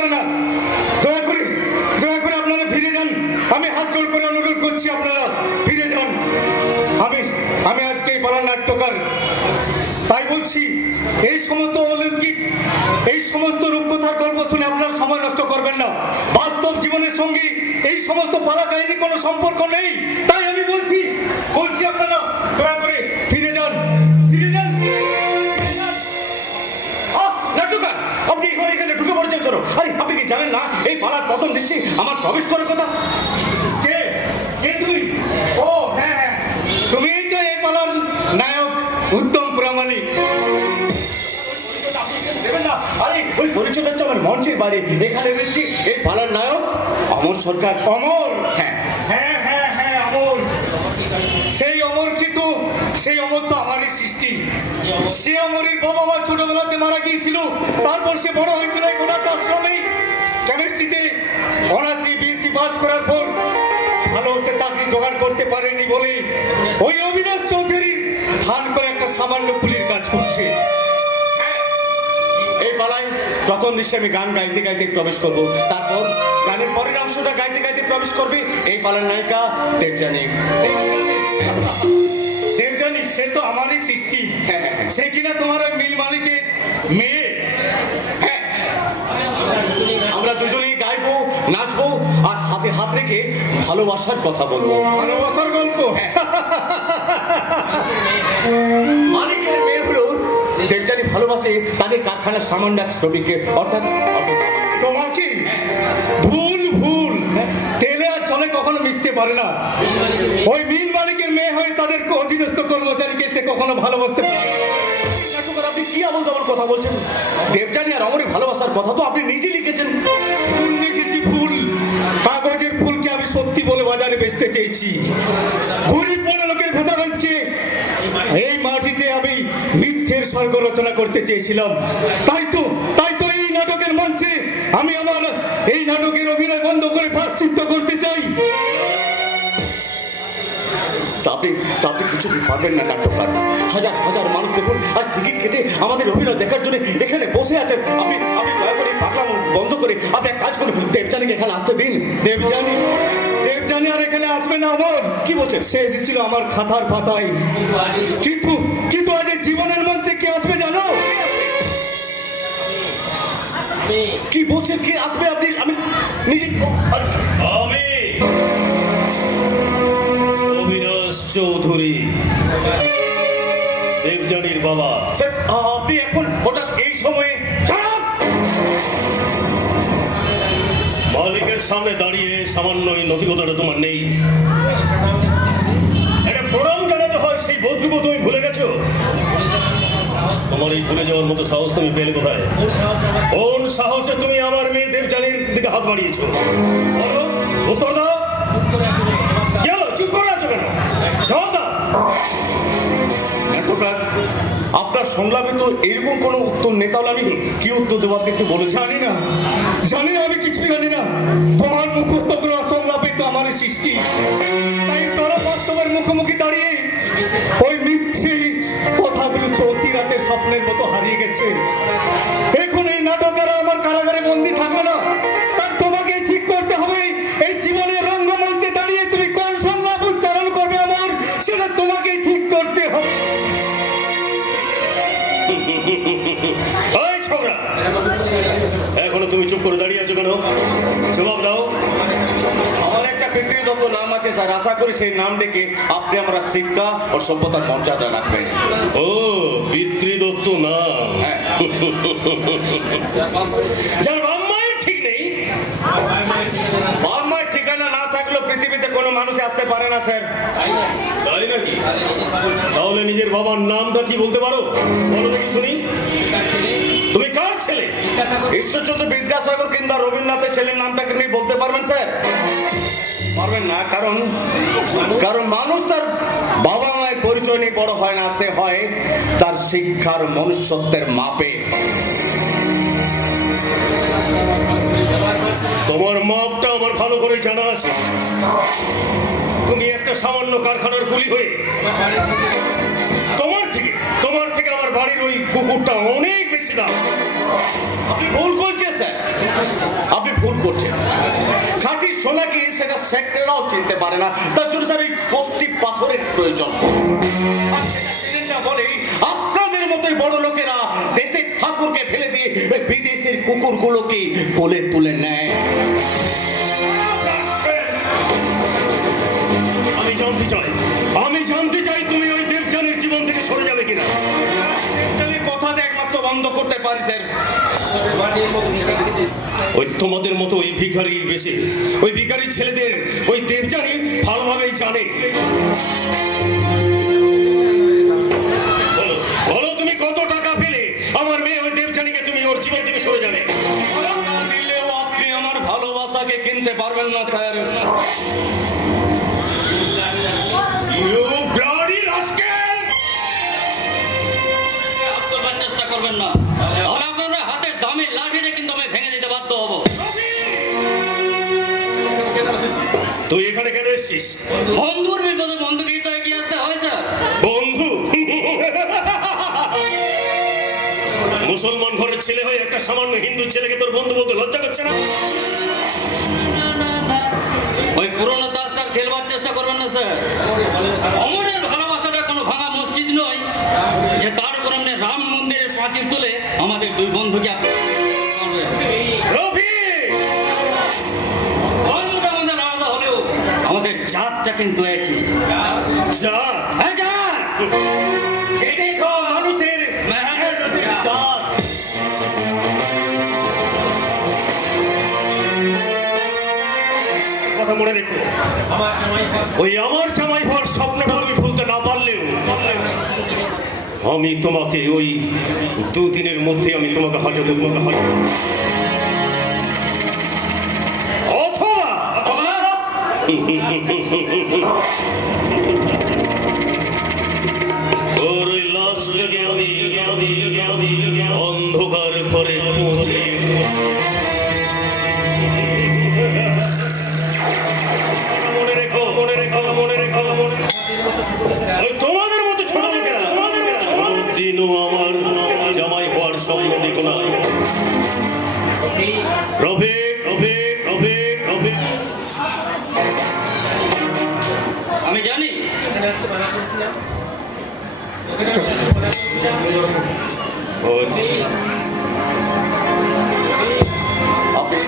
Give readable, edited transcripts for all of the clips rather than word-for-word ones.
পারে না। দয়া করে আপনারা ফিরে যান। আমি হাত জোড় করে অনুরোধ করছি, আপনারা ফিরে যান। আমি আজকে এই পাড়ার নাট্যকার, তাই বলছি এই সমস্ত অলৌকিক, এই সমস্ত রূপকথার গল্প শুনে আপনারা সময় নষ্ট করবেন না। বাস্তব জীবনের সঙ্গে এই সমস্ত পালা কাহিনীর কোনো সম্পর্ক নেই। তাই আমি বলছি আপনারা দয়া করে ফিরে যান। নাট্যকার, আপনি এখানে ঢুকে পড়েছেন কেন? আরে আপনি কি জানেন না এই পালার প্রথম দৃশ্যে আমার প্রবেশ করার কথা? কে তুই? ও হ্যাঁ, তুমি তো এই পালার নায়ক উত্তম প্রামাণিক। দেবেন না? আরে ওই পরিচয় হচ্ছে আমার মঞ্চের বাইরে। এখানে বলছি এই পালার নায়ক অমর সরকার। অমর? হ্যাঁ, অমর। সেই অমর তো আমারই সৃষ্টি। সে অমরের বাবা মা ছোটবেলাতে মারা গিয়েছিল। তারপর সে বড় হয়েছিল এক অনাথ আশ্রমে। কেমিস্ট্রিতে অনার্স বিএসসি পাস করার পর ভালো একটা চাকরি জোগাড় করতে পারেনি বলে ওই অবিনাশ চৌধুরীর ধান করে একটা সামান্য কুলির কাজ করছে। এই পালায় প্রথম দৃশ্যে আমি গান গাইতে গাইতে প্রবেশ করব। তারপর গানের পরের অংশটা গাইতে গাইতে প্রবেশ করবে এই পালার নায়িকা দেবযানী। সে তো আমারই সৃষ্টি। সে কিনা তোমার ওই মিল মালিকের মেয়ে। হ্যাঁ, আমরা দুজনেই গাইবো, নাচবো আর হাতে হাত রেখে ভালোবাসার কথা বলবো। ভালোবাসার গল্প? মালিকের মেয়ে হলো দেবযানী ভালোবাসে তাদের কারখানার সামান্য এক শ্রমিককে, অর্থাৎ তোমাকে। ভুল তেলে আর জলে কখনো মিশতে পারে না। ওই মিল মালিকের মেয়ে হয়ে তাদের অধীনস্থ কর্মচারীকে সে কখনো ভালোবাসতে পারে না। আপনি কি আবল তাবল কথা বলছেন? দেবযানী আর অমরের ভালোবাসার কথা তো আপনি নিজে লিখেছেন। ভুল লিখেছি, ভুল। কাগজের ফুলকে আমি সত্যি বলে বাজারে বেচতে চেয়েছি। গরিব বড় লোকের ভেতর আজকে এই মাটিতে আমি মিথ্যের স্বর্গ রচনা করতে চেয়েছিলাম। তাই তো এই নাটকের মঞ্চে আমি আমার এই নাটকের অভিনয় বন্ধ করে প্রায়শ্চিত্ত করতে চাই। আপনি কিছুতেই পারবেন না নাট্যকার। হাজার মানুষ দেখুন আর টিকিট কেটে আমাদের অভিনয় দেখার জন্য এখানে বসে আছেন। আপনি দয়া করে পাগলাম বন্ধ করে আপনি এক কাজ করুন, দেবযানীকে এখানে আসতে দিন। দেবযানী আর এখানে আসবে না। অমর কি বলছেন? সে এসেছিল আমার খাতার পাতায়, কিন্তু আজ জীবনের মঞ্চে কে আসবে জানো? কি বলছেন? কে আসবে? আমি নিজে অবিনাশ চৌধুরী, দেবযানীর বাবা। স্যার, আপনি এখন হঠাৎ এই সময়ে? মালিকের সামনে দাঁড়িয়ে সামান্য এই নথিগতটা তোমার নেই? একটা প্রণাম জানাতে হয়, সেই বোধটুকু তুমি ভুলে গেছো? তোমার এই ভুলে যাওয়ার মতো সাহস তুমি পেলে কোথায়? কোন সাহসে তুমি আমার মেয়ে দেবযানীর দিকে হাত বাড়িয়েছো? বলো, উত্তর দাও। গেল চুপ করে আছো কেন? জবাব দাও। আপনার সংলাপে তো এরকম কোনো উত্তর নেই, তাহলে আমি কি উত্তর দেবো আপনি একটু বলে? জানি না, আমি কিছুই জানি না। তোমার মুখস্থ সংলাপে তো আমার সৃষ্টি। তাই চলো বাস্তবের মুখোমুখি দাঁড়িয়ে ওই মিথ্যে কথাগুলো চলতি রাতের স্বপ্নের মতো হারিয়ে গেছে। এখন এই নাটকেরা আমার কারাগারে বন্দী থাকবে না। তার তোমাকে ঠিক করতে হবে এই জীবনের রঙ্গমঞ্চে দাঁড়িয়ে তুমি কোন সংলাপ উচ্চারণ করবে আমার, সেটা তোমাকেই ঠিক করতে হবে। এখনো তুমি চুপ করে দাঁড়িয়ে আছো কেন? জবাব দাও। আমার একটা পিতৃদত্ত নাম আছে স্যার, আশা করি সেই নাম ডেকে আপনি আমরা শিক্ষা ও সভ্যতার মর্যাদা রাখবেন। ও, পিতৃদত্ত নাম। হ্যাঁ। যার বাপ মায়ের ঠিক নেই। বাপ মায়ের ঠিকানা না থাকলেও পৃথিবীতে কোনো মানুষ আসতে পারে না স্যার। তাই নাকি? তাহলে নিজের বাবার নামটা কি বলতে পারো? বলো দেখি শুনি। তুমি কার ছেলে? ঈশ্বরচন্দ্র বিদ্যাসাগর কিংবা রবীন্দ্রনাথের ছেলের নামটাকে নিয়ে বলতে পারবেন স্যার? পারবেন না, কারণ মানুষ তার বাবা মায়ের পরিচয় নিয়ে বড় হয় না, সে হয় তার শিক্ষার মনুষ্যত্বের মাপে। তোমার মাপটা আমার ভালো করে জানা আছে। তুমি একটা সামান্য কারখানার কুলি হয়ে তোমার থেকে আমার বাড়ির ওই কুকুরটা অনেক বেশি দাম। আপনি ভুল করছেন স্যার, আপনি ভুল করছেন। খাঁটি সোনা কি সেটা সেক্রেটারিও চিনতে পারে না, তার জন্য স্যার এই কোষ্টি পাথরের প্রয়োজন। আর সেটা চিনেন না বলেই আপনাদের মতোই বড় লোকেরা দেশের ঠাকুরকে ফেলে দিয়ে ওই বিদেশের কুকুরগুলোকে কোলে তুলে নেয়। আমি জানতে চাই তুমি ওই দেবযানীর জীবন থেকে সরে যাবে কিনা। দেবযানীর কথাতে একমাত্র বন্ধ করতে পারি স্যার। ওই তোমাদের মতো ওই ভিখারির বেশি ওই ভিখারি ছেলেদের ওই দেবযানী ভালোভাবেই জানে। বলো বলো, তুমি কত টাকা পেলে আমার মেয়ে ওই দেবযানীকে তুমি ওর জীবন থেকে সরে যাবে? টাকা দিলেও আপনি আমার ভালোবাসাকে কিনতে পারবেন না স্যার। You bloody rascal! করবার চেষ্টা করবেন না, তাহলে আপনারা হাতের দামি লাঠিটা কিন্তু আমি ভেঙে দিতে বাধ্য হব। তুই এখানে কেন এসেছিস? বন্ধুর বিপদে বন্ধুকেই তো এগিয়ে আসতে হয় স্যার। বন্ধু? মুসলমান ঘরের ছেলে হয়ে একটা সামান্য হিন্দু ছেলেকে তোর বন্ধু বলতে লজ্জা করছে না? ওই পুরোনো দাসটার খেলবার চেষ্টা করবেন না স্যার। অমরের ভালোবাসাটা কোনো ভাঙা মসজিদ নয় যে তার উপর আপনি রাম মন্দিরের প্রাচীর তুলে আমাদের দুই বন্ধুকে আপনি রফিক! ধর্মটা আমাদের আলাদা হলেও আমাদের জাতটা কিন্তু একই। যা হ্যাঁ, জাত। খেটে খাওয়া মানুষের মেহনতের জাত। কথা মনে রেখো, ওই আমার জামাই হওয়ার স্বপ্নটা তুমি ভুলতে না পারলেও আমি তোমাকে ওই দুদিনের মধ্যে আমি তোমাকে হাজতে অথবা ওর ওই লাশটাকে আমি অন্ধকার ঘরে পৌঁছে মনে রেখো ওই তোমাদের মতো ছোট লোকেরা দিনও আমার জামাই হওয়ার স্বপ্ন দেখো না। রফিক রফিক রফিক রফিক, আমি জানি আপনি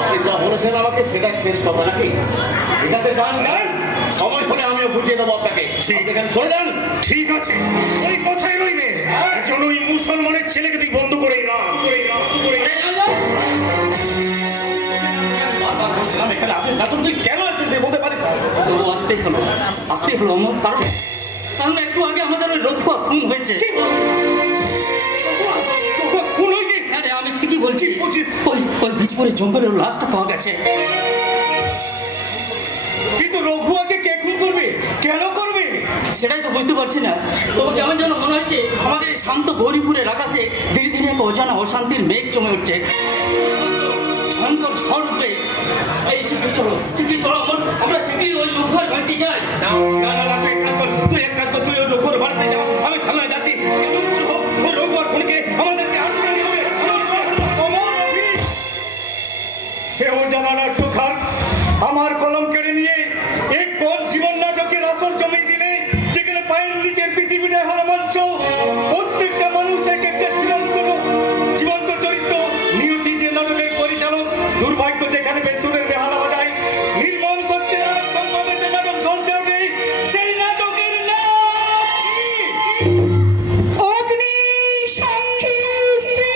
আপনি যা বলেছেন আমাকে সেটাই শেষ কথা নাকি? ঠিক আছে, যান যান, সময় হলে আমিও বুঝিয়ে দেবো আপনাকে। আপনি এখানে চলে যান। ঠিক আছে, ওই কথাই রইবে। একজন ওই মুসলমানের ছেলেকে তুই বন্ধ করে বারবার বলছিলাম এখানে আসিস না, তুই কেন আসিস বলতে পারিস? তবু আসতেই হলো অমর, কারণ একটু আগে আমাদের ওই রঘুয়া খুন হয়েছে। হ্যাঁ রে, আমি ঠিকই বলছি। ওই বিজপুরে জঙ্গলে ওর লাশটা পাওয়া গেছে। কিন্তু রঘুয়াকে কে খুন করবে, কেন করবে সেটাই তো বুঝতে পারছি না। তবে কেমন যেন মনে হচ্ছে আমাদের এই শান্ত গৌরীপুরের আকাশে ধীরে ধীরে এক অজানা অশান্তির মেঘ জমে উঠছে। ভয়ঙ্কর ঝড় উঠবে। এই শিগগির চলো অমর, আমরা শিগগির ওই রঘুয়ার বাড়িতে যাই। না না না, তুই এক কাজ কর, তুই ওই রঘুয়ার বাড়িতে যা, আমি থানায় যাচ্ছি। কেমন করবো ওই রঘুয়ার খুনিকে আমাদেরকে আটকানি হবে। কেউ জানা না ঠোকার আমার কলম কেড়ে নিয়ে এক কোন জীবন নাটকের আসর জমি দিলে, যেখানে পায়ের নিচের পৃথিবীটা হারা মঞ্চ, প্রত্যেকটা মানুষ এক একটা জীবন্ত চরিত্র, নিয়তি যে নাটকের পরিচালক, দুর্ভাগ্য যেখানে বেসুরের বেহালা বাজায়, নির্মম সত্যের সংবাদে যে নাটক ঝলসে ওঠে, সেই নাটকের নাম কি? অগ্নি সাক্ষী স্ত্রী।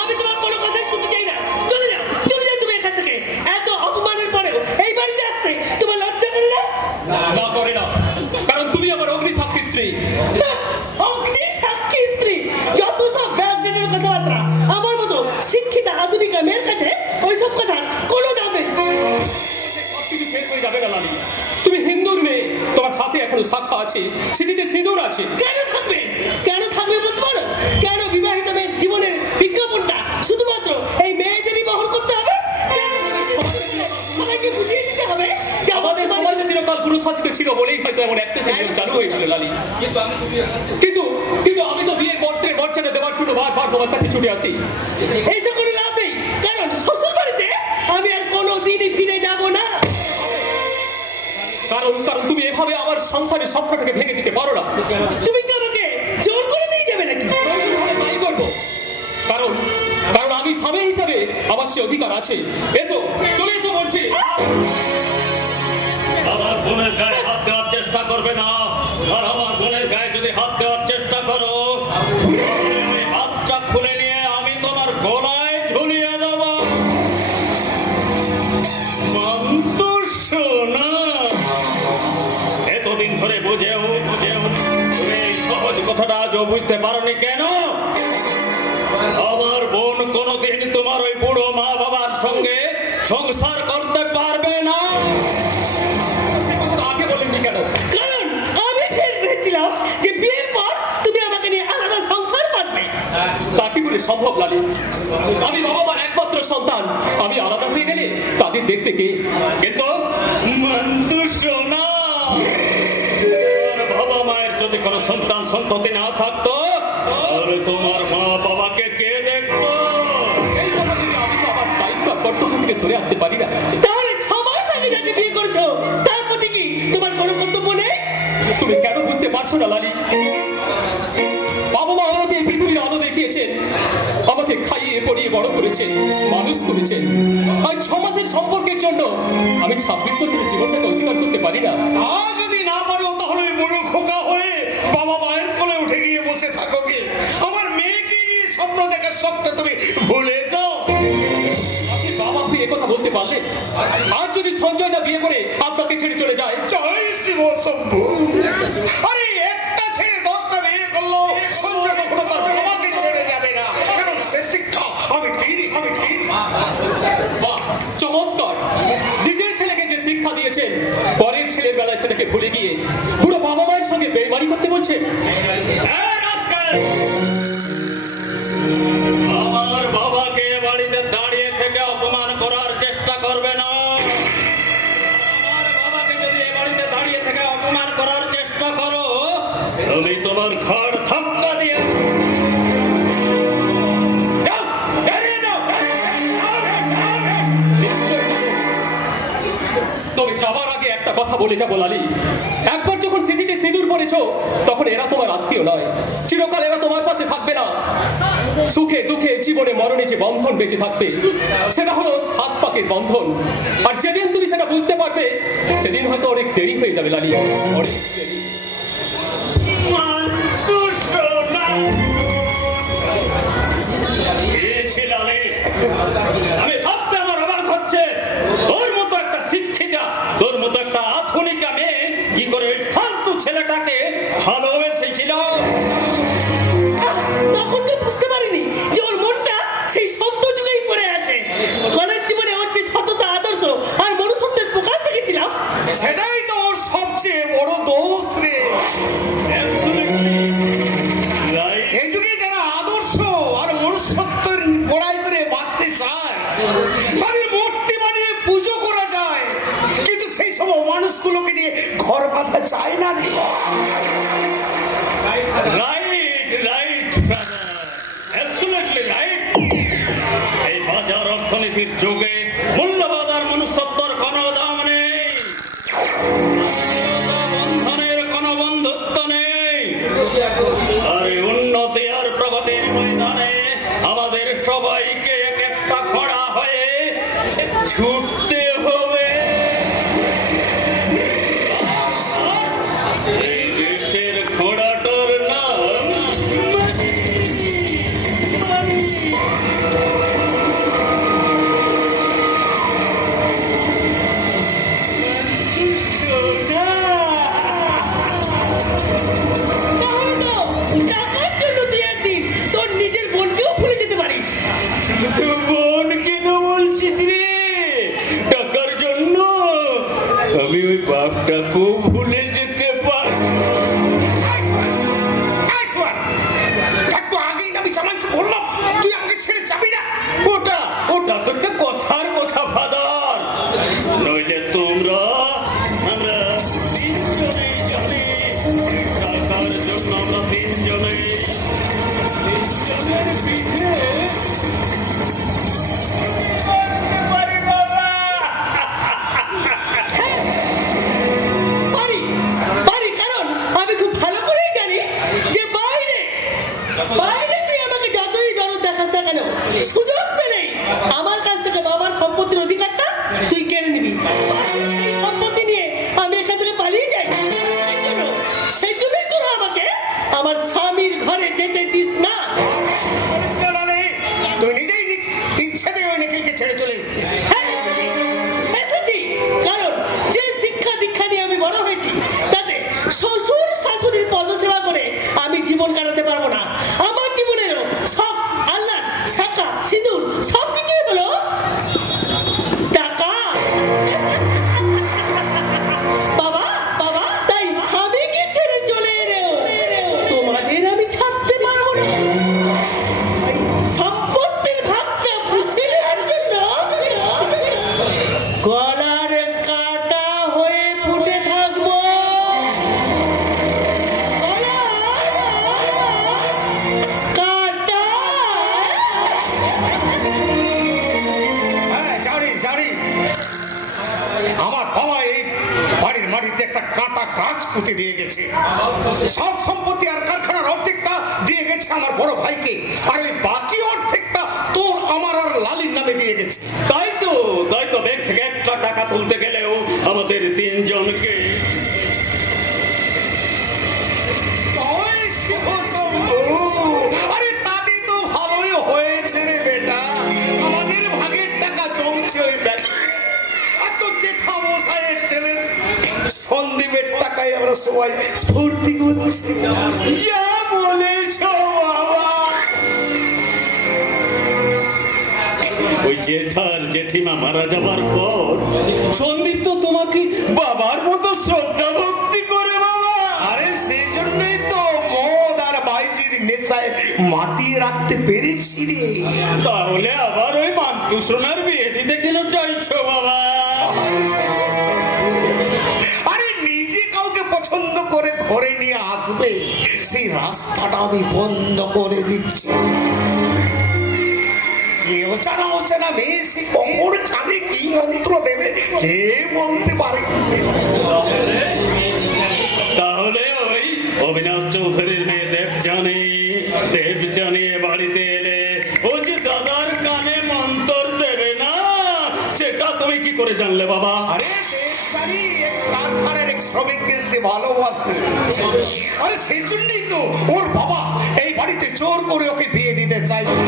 আমি তোমার কোনো কথাই শুনতে চাই না। চলে যাও তুমি এখান থেকে। এত অপমানের পরেও এই বাড়িতে আসতে তোমার লজ্জা করে না? না করে না, কারণ তুমি আমার অগ্নি সাক্ষী স্ত্রী। না, অগ্নি সাক্ষী স্ত্রী, যত সব ব্যাকডেটের কথাবার্তা। আমার মতো শিক্ষিতা আধুনিকা মেয়ের কাছে ওইসব কথার কোনো দাম নেই। তুমি শেষ হয়ে যাবে না লালি। তুমি হিন্দুর মেয়ে, তোমার হাতে এখনো শাখা আছে, স্মৃতিতে সিঁদুর আছে। কেন থাকবে বলতে পারো? কেন বিবাহিত মেয়ের জীবনের বিজ্ঞাপনটা শুধুমাত্র এই মেয়েদেরই বহন করতে হবে? কেন তুমি সবাইকে চিরকাল পুরুষাচিত ছিল বলেই হয়তো এমন একটা সিরিয়াল চালু হয়েছিল লালি। কিন্তু কিন্তু আমি তো বিয়ের মন্ত্রের মর্যাদা দেওয়ার জন্য বারবার তোমার কাছে ছুটে আসি। এইসব কোনো লাভ নেই, কারণ শ্বশুর বাড়িতে আমি আর কোনো দিনই ফিরে যাব না। কারণ কারণ তুমি এভাবে আমার সংসারের স্বপ্নটাকে ভেঙে দিতে পারো না। তুমি কি আমাকে জোর করে নিয়ে যাবে নাকি? তাই করবো, কারণ কারণ আমি স্বামী হিসাবে আমার সে অধিকার আছে। এসো, চলে এসো বলছি। আমার বোনের গায়ে হাত দেওয়ার চেষ্টা করবে না, আর আমার বোনের গায়ে যদি হাত দেওয়ার চেষ্টা করো তাহলে ওই হাতটা খুলে নিয়ে আমি তোমার গলায় ঝুলিয়ে দেব। মন্তুষোনা, এতদিন ধরে বুঝেও তুমি এই সহজ কথাটা আজও বুঝতে পারোনি কেন? আমার বোন কোনোদিন তোমার ওই বুড়ো মা বাবার সঙ্গে সংসার করতে পারবে না। আগে বলেননি কেন? কারণ আমি ভেবেছিলাম যে বিয়ের পর তুমি আমাকে নিয়ে আলাদা সংসার পাতবে। তা কি করে সম্ভব লালি? আমি বাবা মার একমাত্র সন্তান, আমি আলাদা হয়ে গেলে তাদের দেখবে কে? কিন্তু মন্তুষোনা, তোমার বাবা মায়ের যদি কোনো সন্তান সন্ততি না থাকতো তাহলে তোমার মা বাবাকে কে দেখতো? এই কথা ভেবে আমি তো আমার দায়িত্ব আর কর্তব্য থেকে সরে আসতে পারি না। তাহলে 6 মাস আগে যাকে বিয়ে করেছো তার প্রতি কি তোমার কোনো কর্তব্য নেই? তুমি কেন বুঝতে পারছো না লালি? বাবা মা আমাকে এই পৃথিবীর আলো দেখিয়েছেন, আমাকে খাইয়ে পড়িয়ে বড় করেছেন, মানুষ করেছেন। আর 6 মাসের সম্পর্কের জন্য আমি 26 বছরের জীবনটাকে অস্বীকার করতে পারি না। আর যদি না পারো তাহলে ওই বুড়ো খোকা হয়ে বাবা মায়ের কোলে উঠে গিয়ে বসে থাকো কি? আমার মেয়েকে নিয়ে স্বপ্ন দেখার স্বপ্ন তুমি ভুলে যাও। আপনি বাবা হয়ে কথা বলতে পারলেন? আর যদি সঞ্জয় দা বিয়ে করে আপনাকে ছেড়ে চলে যায়? জয় শিব শম্ভু। আরে একটা ছেড়ে 10টা বিয়ে করলো, সঞ্জয় কখনো তার বাবাকে ছেড়ে যাবে না, কারণ সে শিক্ষা আমি দিইনি। বাহ, চমৎকার! নিজের ছেলেকে যে শিক্ষা দিয়েছেন, পরের ছেলের বেলায় সেটাকে ভুলে গিয়ে পুরো বাবা মায়ের সঙ্গে বেইমানি করতে বলছেন। এই রাস্কেল! আমার বাবাকে বাড়িতে দাঁড়িয়ে থেকে অপমান করার চেষ্টা করবে না। আমার বাবাকে যদি এ বাড়িতে দাঁড়িয়ে থেকে অপমান করার চেষ্টা করো, তুমি তোমার ঘর ধাক্কা দিয়ে যাও, বেরিয়ে যাও। তবে যাবার আগে একটা কথা বলে যাবো লালি, একবার যখন স্মৃতিতে সিঁদুর পড়েছো তখন এরা তোমার আত্মীয় নয়, চিরকাল এরা তোমার পাশে থাকবে না। সুখে দুঃখে জীবনে মরণে যে বন্ধন বেঁচে থাকবে সেটা হলো 7 পাকের বন্ধন। আর যেদিন তুমি সেটা বুঝতে পারবে সেদিন হয়তো অনেক দেরি হয়ে যাবে লালি, অনেক দেরি। আমি ভাবতে আমার আবার ঘটছে, তোর মতো একটা শিক্ষিতা, তোর মতো একটা আধুনিকা মেয়ে কি করে ফালতু ছেলেটাকে ভালোবেসেছিল। তখন তো বুঝতে পারিনি যে ওর মনটা সেই সত্য যুগেই পড়ে আছে। কলেজ জীবনে ওর যে সততা, আদর্শ আর মনুষ্যত্বের প্রকাশ দেখেছিলাম, সেটাই তো ওর সবচেয়ে বড় দোষ রে। এই যুগে যারা আদর্শ আর মনুষ্যত্বের বড়াই করে বাঁচতে চায় তাদের মূর্তি বানিয়ে পুজো করা যায়, কিন্তু সেই সব মানুষগুলোকে নিয়ে ঘর বাঁধা যায় না রে। এই বাজার অর্থনীতির যুগে মূল্যবাদ আর মনুষ্যত্বর কোনো দাম নেই, বন্ধনের কোনো বন্ধুত্ব নেই। আর এই উন্নতি আর প্রগতির ময়দানে আমাদের সবাইকে এক একটা খড়া হয়ে ছুটতে হবে। এই দেশের ঘোড়াটার নাম তাহলে তো টাকার জন্য তুই একদিন তোর নিজের বোনকেও ভুলে যেতে পারিস। বোন কেন বলছিস রে? টাকার জন্য আমি ওই বাপটাকেও ভুলে যেতে পারি। একটু আগেই আমি জামাইকে বললাম তুই আমাকে ছেড়ে যাবি না। ওটা ওটা তো একটা কথার কথা ফাদার, নইলে তোমরা আমরা আমার কাছ থেকে বাবার সম্পত্তির অধিকারটা তুই কেড়ে নিবি। এই সম্পত্তি নিয়ে আমি এখান থেকে পালিয়ে যাই। সেই জন্যই তোরা আমাকে আমার স্বামীর ঘরে যেতে দিস না। বলিস না রানী, তুই নিজেই ইচ্ছেতে ওই নিখিলকে ছেড়ে চলে এসেছিস। হ্যাঁ, এসেছি। কারণ যে শিক্ষা দীক্ষা নিয়ে আমি বড় হয়েছি তাতে শ্বশুর শাশুড়ির পদসেবা করে আমি জীবন কাটাতে পারবো না। আমার জীবনেরও সব আল্লাহ শাখা সিঁদুর সব কিছুই হলো টাকা। বাবা বাবা, তাই স্বামীকে ছেড়ে চলে এলেও তোমাদের আমি ছাড়তে পারবো না। সম্পত্তির ভাগটা বুঝে নেওয়ার জন্য গলার কাটা হয়ে ফুটে থাকবো। গলার কাটা। হ্যাঁ জানি জানি, আমার বাবা এই বাড়ির মাটিতে একটা কাটা গাছ পুঁতে দিয়ে গেছে। সব সম্পত্তি আর কারখানার অর্ধেকটা দিয়ে গেছে আমার বড় ভাইকে, আর এই বাকি অর্ধেকটা তোর আমার আর লালির নামে দিয়ে গেছে। তাই তো ব্যাংক থেকে একটা টাকা তুলতে গেলেও আমাদের তিনজনকে ওই শিব শম্ভু, আরে তাতে তো ভালোই হয়েছে রে বেটা, আমাদের ভাগের টাকা জমছে ওই ব্যাংকে। আর তোর জেঠা মশাইয়ের ছেলে সন্দীপের টাকায় আমরা সবাই স্ফূর্তি করছি। যা বলেছ বাবা। ওই জেঠার জেঠিমা মারা যাবার পর সন্দীপ তো তোমাকে বাবার মতো শ্রদ্ধা ভক্তি করে বাবা। আরে সেই জন্যই তো মদ আর বাইজির নেশায় মাতিয়ে রাখতে পেরেছি রে। তাহলে আবার ওই মান্তু সোনার বিয়ে দিতে কেন চাইছো বাবা? আরে নিজে কাউকে পছন্দ করে ঘরে নিয়ে আসবে, সেই রাস্তাটা আমি বন্ধ করে দিচ্ছি। অজানা অজানা মেয়ে সে কমর কানে কি মন্ত্র দেবে কে বলতে পারে। তাহলে ওই অবিনাশ চৌধুরীর মেয়ে দেবজানি বাড়িতে এলে ও যে দাদার কানে মন্তর দেবে না, সেটা তুমি কি করে জানলে বাবা? আরে দেবজানি এক কারখানার এক শ্রমিককে সে ভালোবাসে, আরে সেই জন্যই তো ওর বাবা এই বাড়িতে জোর করে ওকে বিয়ে দিতে চাইছে।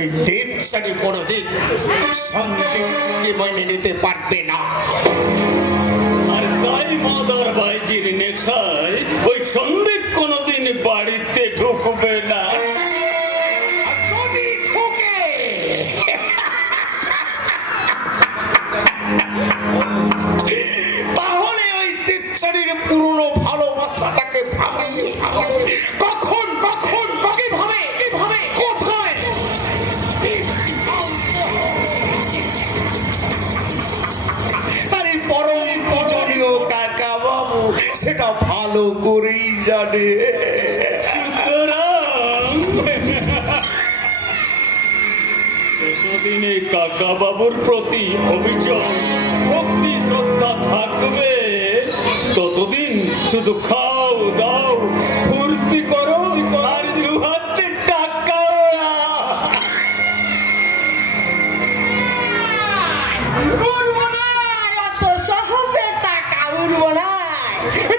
এই দেবজানি কোনোদিন সন্দীপকে মেনে নিতে পারবে না। আর তাই মদার বাইজির নেশায় ওই সন্দীপ কোনোদিন বাড়িতে ঢুকবে না। আর যদি ঢোকে তাহলে ওই দেবজানির পুরনো ভালোবাসাটাকে ভাবিয়ে কখন কখন কাকে ভাবে কোথায় তার এই পরম পূজনীয় কাকা বাবু সেটা ভালো করেই জানে। সুতরাং যতদিন এই কাকা বাবুর প্রতি অভিযোগ ভক্তি শ্রদ্ধা থাকবে ততদিন শুধু খাও দাও ফুর্তি করো আর দু হাতে টাকা। উড়বো না, অত সহজে টাকা উড়বো না।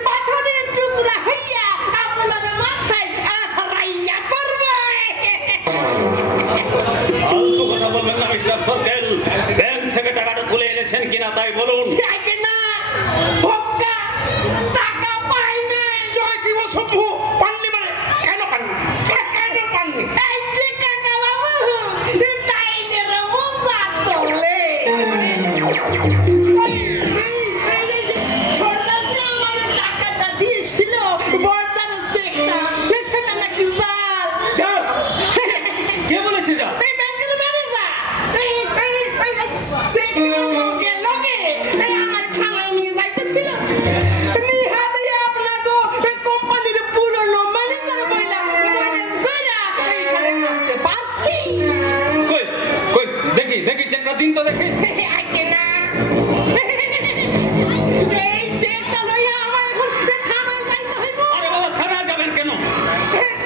পাথরের টুকরা হইয়া আপনার মাথায় আছড়াইয়া পড়বে। ফালতু কথা বলবেন না মিস্টার সরকেল। ব্যাংক থেকে টাকাটা তুলে এনেছেন কিনা তাই বলুন। আগে না, ভোক্কা, টাকা পাই নাই। জয় শিব শম্ভু, পাননি মানে কেন পাননি? কেন পাননি? এই যে কাকা বাবু, তাইলে রে মজা তোলে। ছোটদার যে আমার টাকাটা দিয়েছিল, বড়দার চেকটা, সেটা নাকি জাল। যাও। কে বলেছে যা? এই ব্যাংকের ম্যানেজার, চেকটা লগে লগে আমার থানায় নিয়ে যাইতেছিল। নিহাতে আপনাকে কোম্পানির পুরনো ম্যানেজার বইলা ম্যানেজ কইরা এইখানে আসতে পারছি। কই কই দেখি চেকটা দিন তো দেখি। আইকে না। এই চেকটা লইয়া আমার এখন থানায় যাইতে হইব। আরে বাবা থানা যাবেন কেন?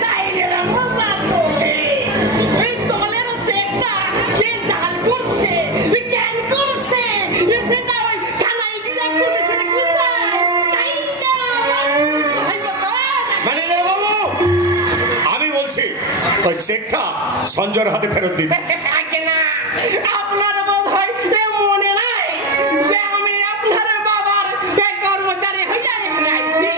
তাইলে রে মজা তোলে। এই তোলের চেকটা ওই চেকটা সঞ্জয়ের হাতে ফেরত দিন। আগে না, আপনার বোধ হয় মনে নাই যে আমি আপনার বাবার কর্মচারী হইয়া এখানে আইছি।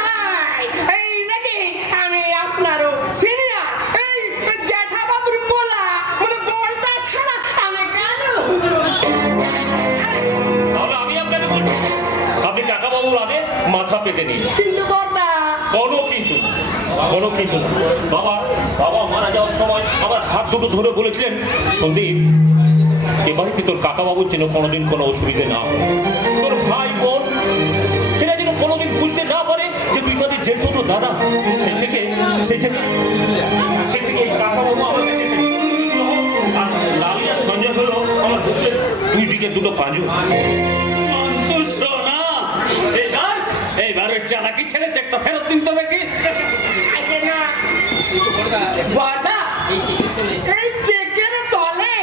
তাই এই লেগে আমি আপনারও সিনিয়র এই জ্যাঠা বাবুর বলা মানে বড়দা ছাড়া আমি কেন? তাহলে আমি আপনাকে বলছি, আপনি কাকাবাবুর আদেশ মাথা পেতে নিন। কিন্তু বড়দা কোনো কিন্তু না, কোনো কিন্তু না। বাবা বাবা মারা যাওয়ার সময় আমার হাত দুটো ধরে বলেছিলেন, সন্দীপ এ বাড়িতে তোর কাকাবাবুর যেন কোনোদিন কোনো অসুবিধে না হয়, তোর ভাই বোন এরা যেন কোনোদিন বুঝতে না পারে যে তুই তাদের যেহেতু তো দাদা। সেই থেকে এই কাকাবাবু আমার কাছে আর লালি আর সঞ্জয় হলো আমার বুকের দুই দিকে দুটো পাঁজু। না এইবার ওই চালাকি ছেড়ে চেকটা ফেরত দিন তো দেখি। আগে না বড়দা, এই চেকের তলে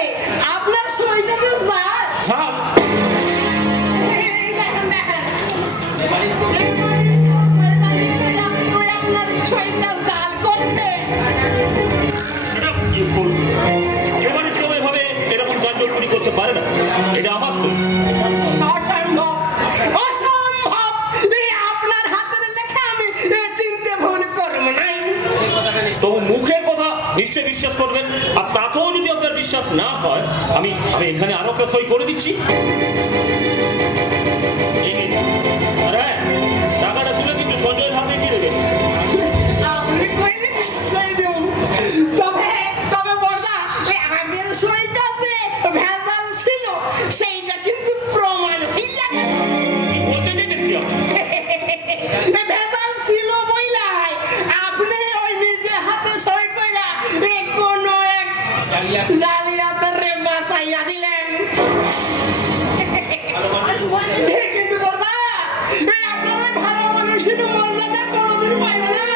আপনার সইটা যে যায়। স্যার এই দেখেন দেখেন ওই আপনার সইটা জাল করছে। এটা কি বলবো? এবারে কেউ এভাবে এরকম গান্ডল চুরি করতে পারে না, এটা আমার সই। অসম্ভব অসম্ভব, এই আপনার হাতের লেখা আমি চিনতে ভুল করব নাই। তবু মুখের কথা নিশ্চয়ই বিশ্বাস করবেন, আর তাতেও যদি আপনার বিশ্বাস না হয় আমি এখানে আরো একটা সই করে দিচ্ছি। এই নিন। আর হ্যাঁ, টাকাটা তুলে কিন্তু সঞ্জয়ের হাতে দিয়ে দেবেন। আপনি কইলেন সই দেব, তবে তবে বড়দা এই আগের সইটা যে ভেজাল ছিল সেইটা কিন্তু প্রমাণ হইয়া গেল। কি বলতে চাইছেন কি আপনি? ভেজাল ছিল বইলাই আপনি ওই নিজে হাতে সই কইরা কোনো এক জালিয়াতের রে বাসাইয়া দিলেন। কিন্তু বড়দা এই আপনার ওই ভালো মানুষের মর্যাদা কোনোদিন পাইব না।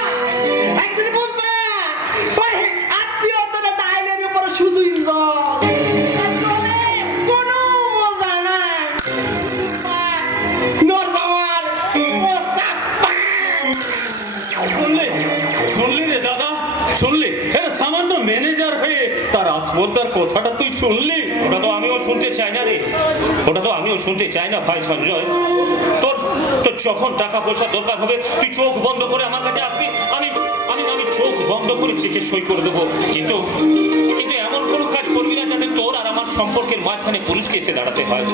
একদিন বুঝবেন ওই আত্মীয়তার টাইলের উপর শুধুই জল, আর জলে কোনো মজা নাই। নরমাল পোশাক শুনলি রে দাদা, শুনলি? এটা সামান্য ম্যানেজার হয়ে তার আসপর্দার কথাটা তুই শুনলি? ওটা তো আমিও শুনতে চাই না রে, ওটা তো আমিও শুনতে চাই না ভাই সঞ্জয়। তোর তোর যখন টাকা পয়সা দরকার হবে তুই চোখ বন্ধ করে আমার কাছে আসবি, আমি আমি আমি চোখ বন্ধ করে চেকে সই করে দেবো। কিন্তু কিন্তু এমন কোনো কাজ করবি না যাতে তোর আর আমার সম্পর্কের মাঝখানে পুলিশকে এসে দাঁড়াতে হয়।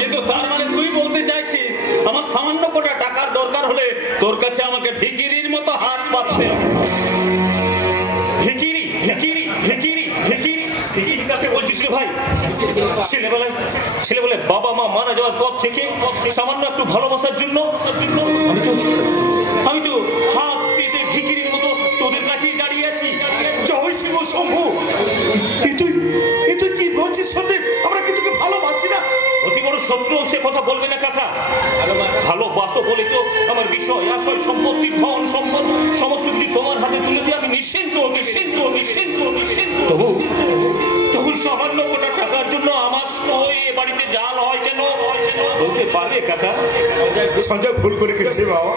কিন্তু তার মানে তুই বলতে চাইছিস আমার সামান্য কোটা টাকার দরকার হলে তোর কাছে আমাকে ভিখিরির মতো হাত পাততে হবে? ভিখিরি ভিখিরি ভিখিরি ভিখিরি ভিখিরি কাকে বলছিস রে ভাই? ছেলেবেলায় বাবা মা মারা যাওয়ার পর থেকে সামান্য একটু ভালোবাসার জন্য আমি তো হাত পেতে ভিখিরির মতো তোদের কাছেই দাঁড়িয়ে আছি। জয় শিব শম্ভু, এ তুই কি বলছিস সন্দীপ? আমরা কি তোকে ভালোবাসি না? অতি বড় শত্রু সে কথা বলবে না কাকা। ভালোবাসো বলে তো আমার বিষয় আশয় সম্পত্তি ধন সম্পদ সমস্ত কিছু তোমার হাতে তুলে দিয়ে আমি নিশ্চিন্ত নিশ্চিন্ত নিশ্চিন্ত নিশ্চিন্ত। তবু সামান্য কোটা টাকার জন্য আমার সই এ বাড়িতে জাল হয় কেন? বলতে পারবে কাকা? সঞ্জয় ভুল করে গেছে বাবা।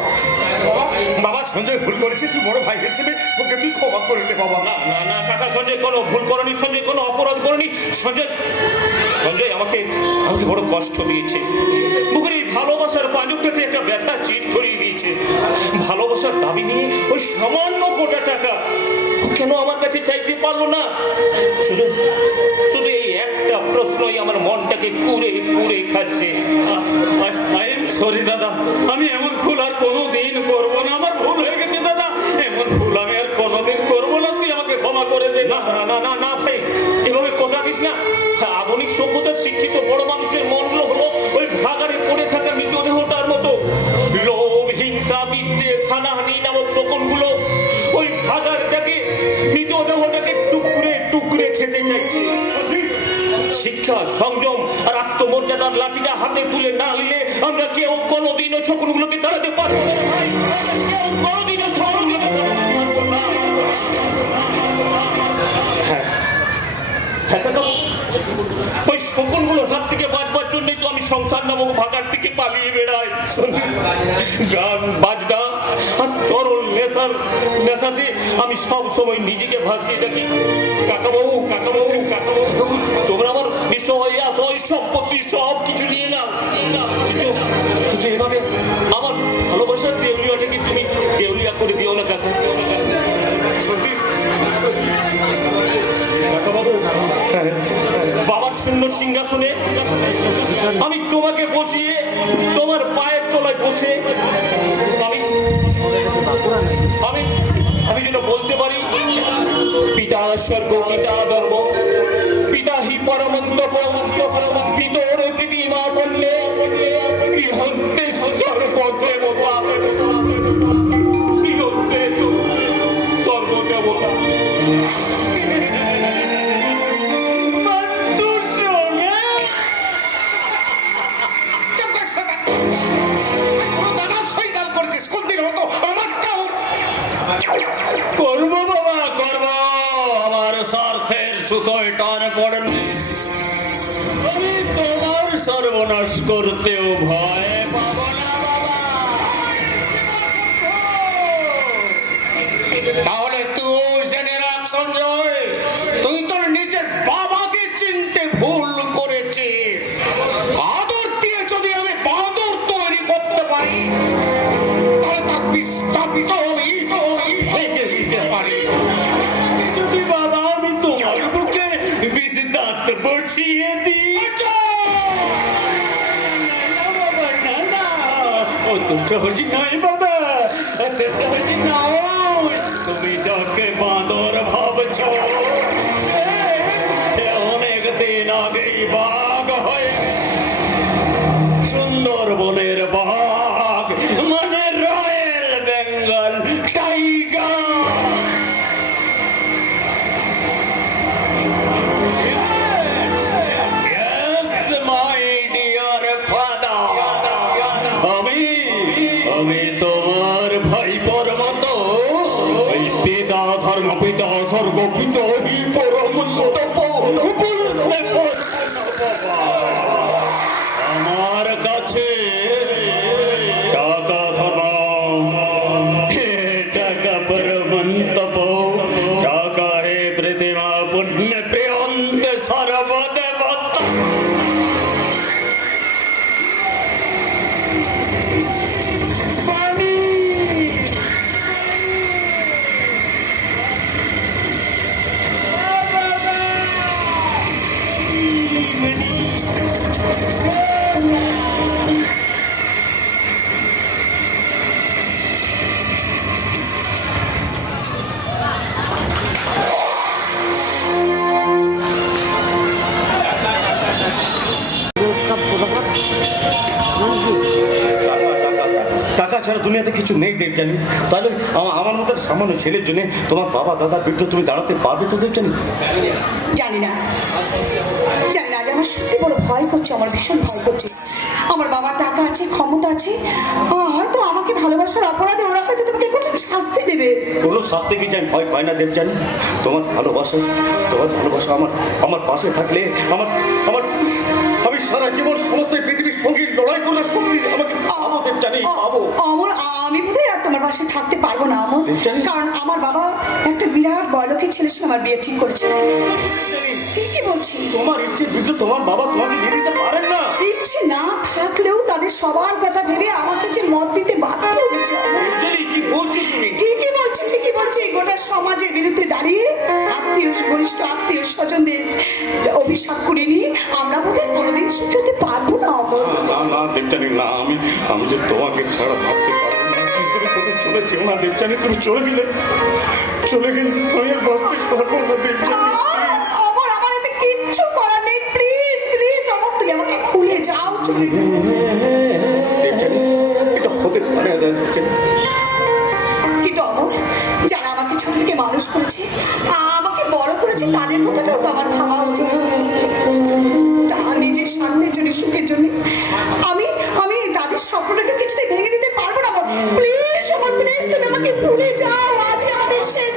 বাবা সঞ্জয় ভুল করেছে, তুই বড় ভাই হিসেবে ওকে তুই ক্ষমা করে দে বাবা। না না না কাকা, সঞ্জয় কোনো ভুল করনি, সঞ্জয় কোনো অপরাধ করনি। সঞ্জয় আমাকে বড় কষ্ট দিয়েছে। বুকের এই ভালোবাসার পাঁজরটাতে একটা ব্যথা চিট করিয়ে দিয়েছে। ভালোবাসার দাবি নিয়ে ওই সামান্য কোটা টাকা ও কেন আমার কাছে চাইতে পারলো না? শুধু শুধু এই একটা প্রশ্নই আমার মনটাকে কুড়ে কুড়ে খাচ্ছে। আই এম সরি দাদা, আমি এমন ভুল আর কোনোদিন করবো না। আমার ভুল হয়ে গেছে দাদা, এমন ভুল আমি আর কোনোদিন করবো না। তুই আমাকে ক্ষমা করে দে। না না না না ভাই, এভাবে কথা দিস না। আধুনিক সভ্যতার শিক্ষিত বড় মানুষের মনগুলো হলো ওই ভাগাড়ে পড়ে থাকা মৃতদেহটার মতো। লোভ হিংসা বিদ্বেষ হানাহানি নামক শকুনগুলো ওই ভাগাড়টাকে মৃতদেহটাকে টুকরে টুকরে খেতে চাইছে। শিক্ষা সংযম আর আত্মমর্যাদার লাঠিটা হাতে তুলে না নিলে আমরা কেউ কোনোদিনও শকুনগুলোকে তাড়াতে পারবো না ভাই। কেউ কোনোদিনও শকুনগুলোকে তাড়াতে পারবো না। হ্যাঁ ওই শকুনগুলোর হাত থেকে বাঁচবার জন্যই তো আমি সংসার নামক ভাগার থেকে পালিয়ে বেড়াই। গান বাজনা আর তরল নেশাতে আমি সব সময় নিজেকে ভাসিয়ে থাকি। কাকাবাবু তোমরা আমার বিষয় আশয় সম্পত্তি সব কিছু নিয়ে নাও, কিন্তু এভাবে আমার ভালোবাসার দেউলিয়াটাকে তুমি দেউলিয়া করে দিও না কাকা। কাকাবাবু, বাবার শূন্য সিংহাসনে আমি তোমাকে বসিয়ে তোমার পায়ের তলায় বসে আমি যেন বলতে পারি, পিতা স্বর্গ পিতা ধর্ম পিতা হি পরমন্তপ পিতর প্রতিমা বললে বৃহন্তে সর্বদেবতা বৃহন্তে সর্বদেবতা। করবো বাবা করবো, আমার স্বার্থের সুতোয় টান পড়েন, আমি তোমার সর্বনাশ করতেও ভয় পাবো না বাবা। তাহলে তুই জেনে রাখ সঞ্জয়, তুই তোর নিজের বাবাকে চিনতে ভুল করেছিস। আদর দিয়ে যদি আমি বাদর তৈরি করতে পারি, তাহলে তার বিস্তারিত আমি ভেঙে দিতে পারি। যদি বাবা আমি তোমার বুকে বিষ দাঁত বসিয়ে দিই, অত সহজ নয় বাবা, অত সহজ নয়। তুমি যাকে বাঁদর ভাবছ সে অনেক দিন আগেই বাঘ হয়ে সুন্দরবনের বাঘ, মানে royal Bengal tiger. Yes, my dear father, আমি তোমার ভাইপোর মতো ওই পিতা ধর্ম পিতা স্বর্গ পিতা হি পরম তপ বুঝতে পারবো না বাবা। আমার কাছে টাকা ধর্ম হে টাকা পরম তপ, টাকা হে প্রতিমা পুণ্য প্রিয়ন্ত সর্বদেবতা। টাকা ছাড়া দুনিয়াতে কিছু নেই দেবজানি। তাহলে আমার মতো সামান্য ছেলের জন্য তোমার বাবা দাদার বিরুদ্ধে তুমি দাঁড়াতে পারবে তো দেবজানি? জানি না আজ আমার সত্যি বড় ভয় করছে, আমার ভীষণ ভয় করছে। আমার বাবার টাকা আছে, ক্ষমতা আছে, হয়তো আমাকে ভালোবাসার অপরাধে ওরা হয়তো তোমাকে কঠিন শাস্তি দেবে। কোনো শাস্তি কিছু আমি ভয় পাই না দেবজানি। তোমার ভালোবাসা আমার পাশে থাকলে আমি সারা জীবন সমস্ত পৃথিবীর সঙ্গে লড়াই করলে শক্তি আমাকে পাবো দেবজানি, পাবো। আমি বোধহয় আর তোমার পাশে থাকতে পারবো না অমর, কারণ আমার বাবা একটা বিরাট বড়লোকের ছেলের সঙ্গে আমার বিয়ে ঠিক করেছে। কি বলছি? তোমার ইচ্ছের বিরুদ্ধে তোমার বাবা তোমাকে নিয়ে দিতে পারেন না। ইচ্ছে না থাকলেও তাদের সবার কথা ভেবে আমার কাছে মত দিতে বাধ্য হয়েছে। কি বলছো তুমি? ঠিকই বলছি। গোটা সমাজের বিরুদ্ধে দাঁড়িয়ে ঘনিষ্ঠ আত্মীয় স্বজনদের অভিশাপ করে নিয়ে আমরা বোধহয় কোনোদিন সুখী হতে পারবো না অমর। না দেবজানি না, আমি যে তোমাকে ছাড়া ভাবতে পারবো না। তুমি কোথাও চলে যেও না দেবজানি, তুমি চলে গেলে আমি আর বাঁচতে পারবো না দেবজানি। অমর, আমার এতে কিচ্ছু করার নেই। প্লিজ অমর, তুই আমাকে ভুলে যাও, চলে যাও। দেবজানি, এটা হতে পারে না দেবজানি। কিন্তু অমর, যারা আমাকে ছোট থেকে মানুষ করেছে, আমাকে বড় করেছে, তাদের কথাটাও তো আমার ভাবা উচিত। তার নিজের স্বার্থের জন্য, সুখের জন্য আমি তাদের স্বপ্নটাকে কিছুতেই ভেঙে দিতে পারবো না। প্লিজ অমর, প্লিজ তুমি আমাকে ভুলে যাও। আজ আমাদের শেষ।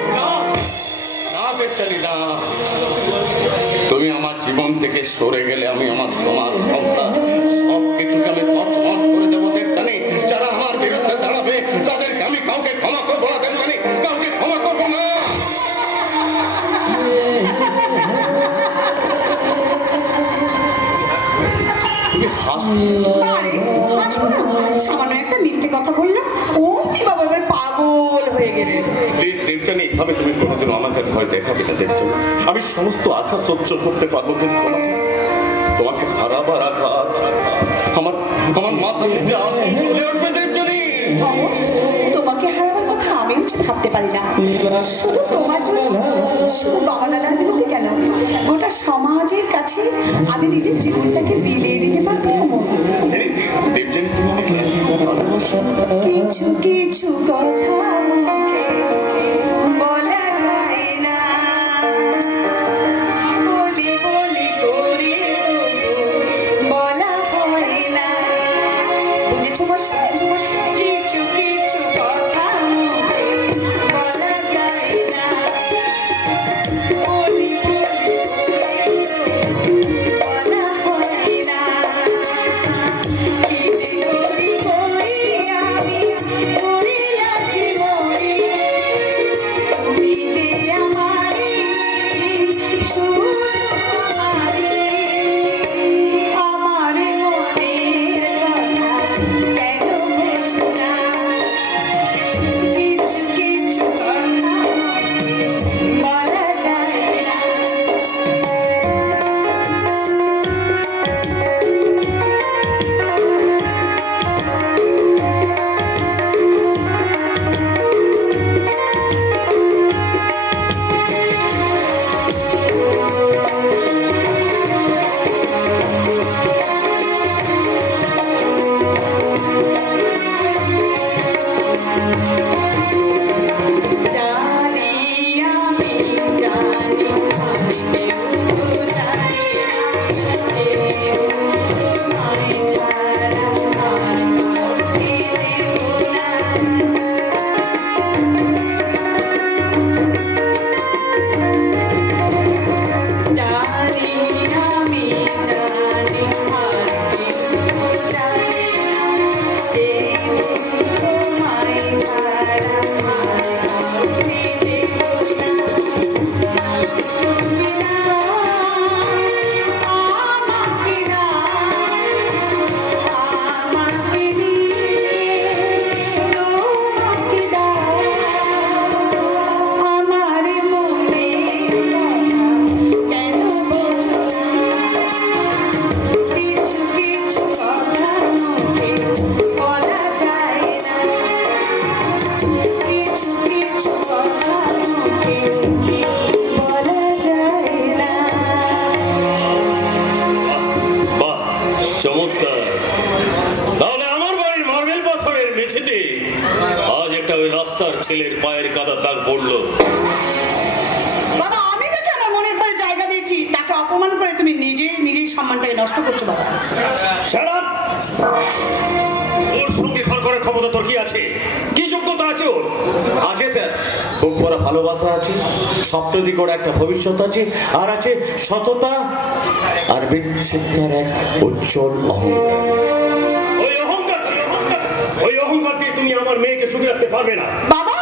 না দেবজানি না, তুমি আমার জীবন থেকে সরে গেলে আমি আমার সমাজ সংসার সব কিছুকে আমি তছনছ করে দেবো দেবজানি। যারা আমার বিরুদ্ধে দাঁড়াবে তাদেরকে আমি কাউকে ক্ষমা করবো না দেবযানী, কাউকে ক্ষমা করবো না। তুমি হাসছো? আরে হাসবো না, সামান্য একটা মিথ্যে কথা বললাম অমনি বাবা এবার পাগল হয়ে গেলেন। প্লিজ দেবযানী, এভাবে তুমি কোনোদিনও আমাকে ভয় দেখাবে না দেবযানী। আমি সমস্ত আঘাত সহ্য করতে পারবো, কিন্তু তোমাকে হারাবার আঘাত আমার আমার মাথার মধ্যে আগুন জ্বলে উঠবে দেবযানী। অমর, তোমাকে হারাবার কথা আমিও যে ভাবতে পারি না। শুধু তোমার জন্য, শুধু বাবা দাদার বিরুদ্ধে কেন, গোটা সমাজের কাছে আমি নিজের জীবনটাকে বিলিয়ে দিতে পারবো অমর। দেবযানী, তুমি আমাকে এত ভালোবাসো। কিছু কিছু কথা মুখে বলা যায় না, বলি বলি করে বলা হয় না। বুঝেছো মশাই? কিছু কিছু কথা মুখে বলা যায় না, বলি বলি করে বলা হয় না। কি যে করি করি আমি, করিলা যে মরি, তুমি যে আমারি, শুধু আমারি। আমার মনের কথা কেন বোঝো না? কিছু কিছু কথা বলা যায় না। জানি আমি জানি, আমি কেউ জানি না, কেউ তোমায় ছাড়া আর কাউকে দেব না। জানি আমি জানি, আর কেউ জানি না, কেউ তোমায় ছাড়া আর কাউকে দেব না। তুমি না আমাকে না, আমাকে দিয়ে তোমাকে দাও। আমার মনের কথা কেন বোঝো না? কিছু কিছু কথা মুখে বলা যায় না, কিছু কিছু কথা মুখে বলা যায় না। বাহ, চমৎকার। তাহলে আমার বাড়ির মার্বেল পাথরের মেঝেতে আজ একটা ওই রাস্তার ছেলের পায়ের কাদার দাগ পড়লো। বাবা, আমি নাকি আমার মনের ঘরে জায়গা দিয়েছি, তাকে অপমান করে তুমি নিজেই সম্মানটাকে নষ্ট করছো বাবা। Shut up! ওর সঙ্গে ঘর করার ক্ষমতা তোর কি আছে? কি যোগ্যতা আছে ওর? আছে স্যার, খুব বড় ভালোবাসা আছে, স্বপ্ন দিকে ওর একটা ভবিষ্যৎ আছে, আর আছে সততা আর বিচ্ছিন্নতার এক উজ্জ্বল অহংকার। ওই অহংকার দিয়ে তুমি আমার মেয়েকে সুখী রাখতে পারবে না। বাবা,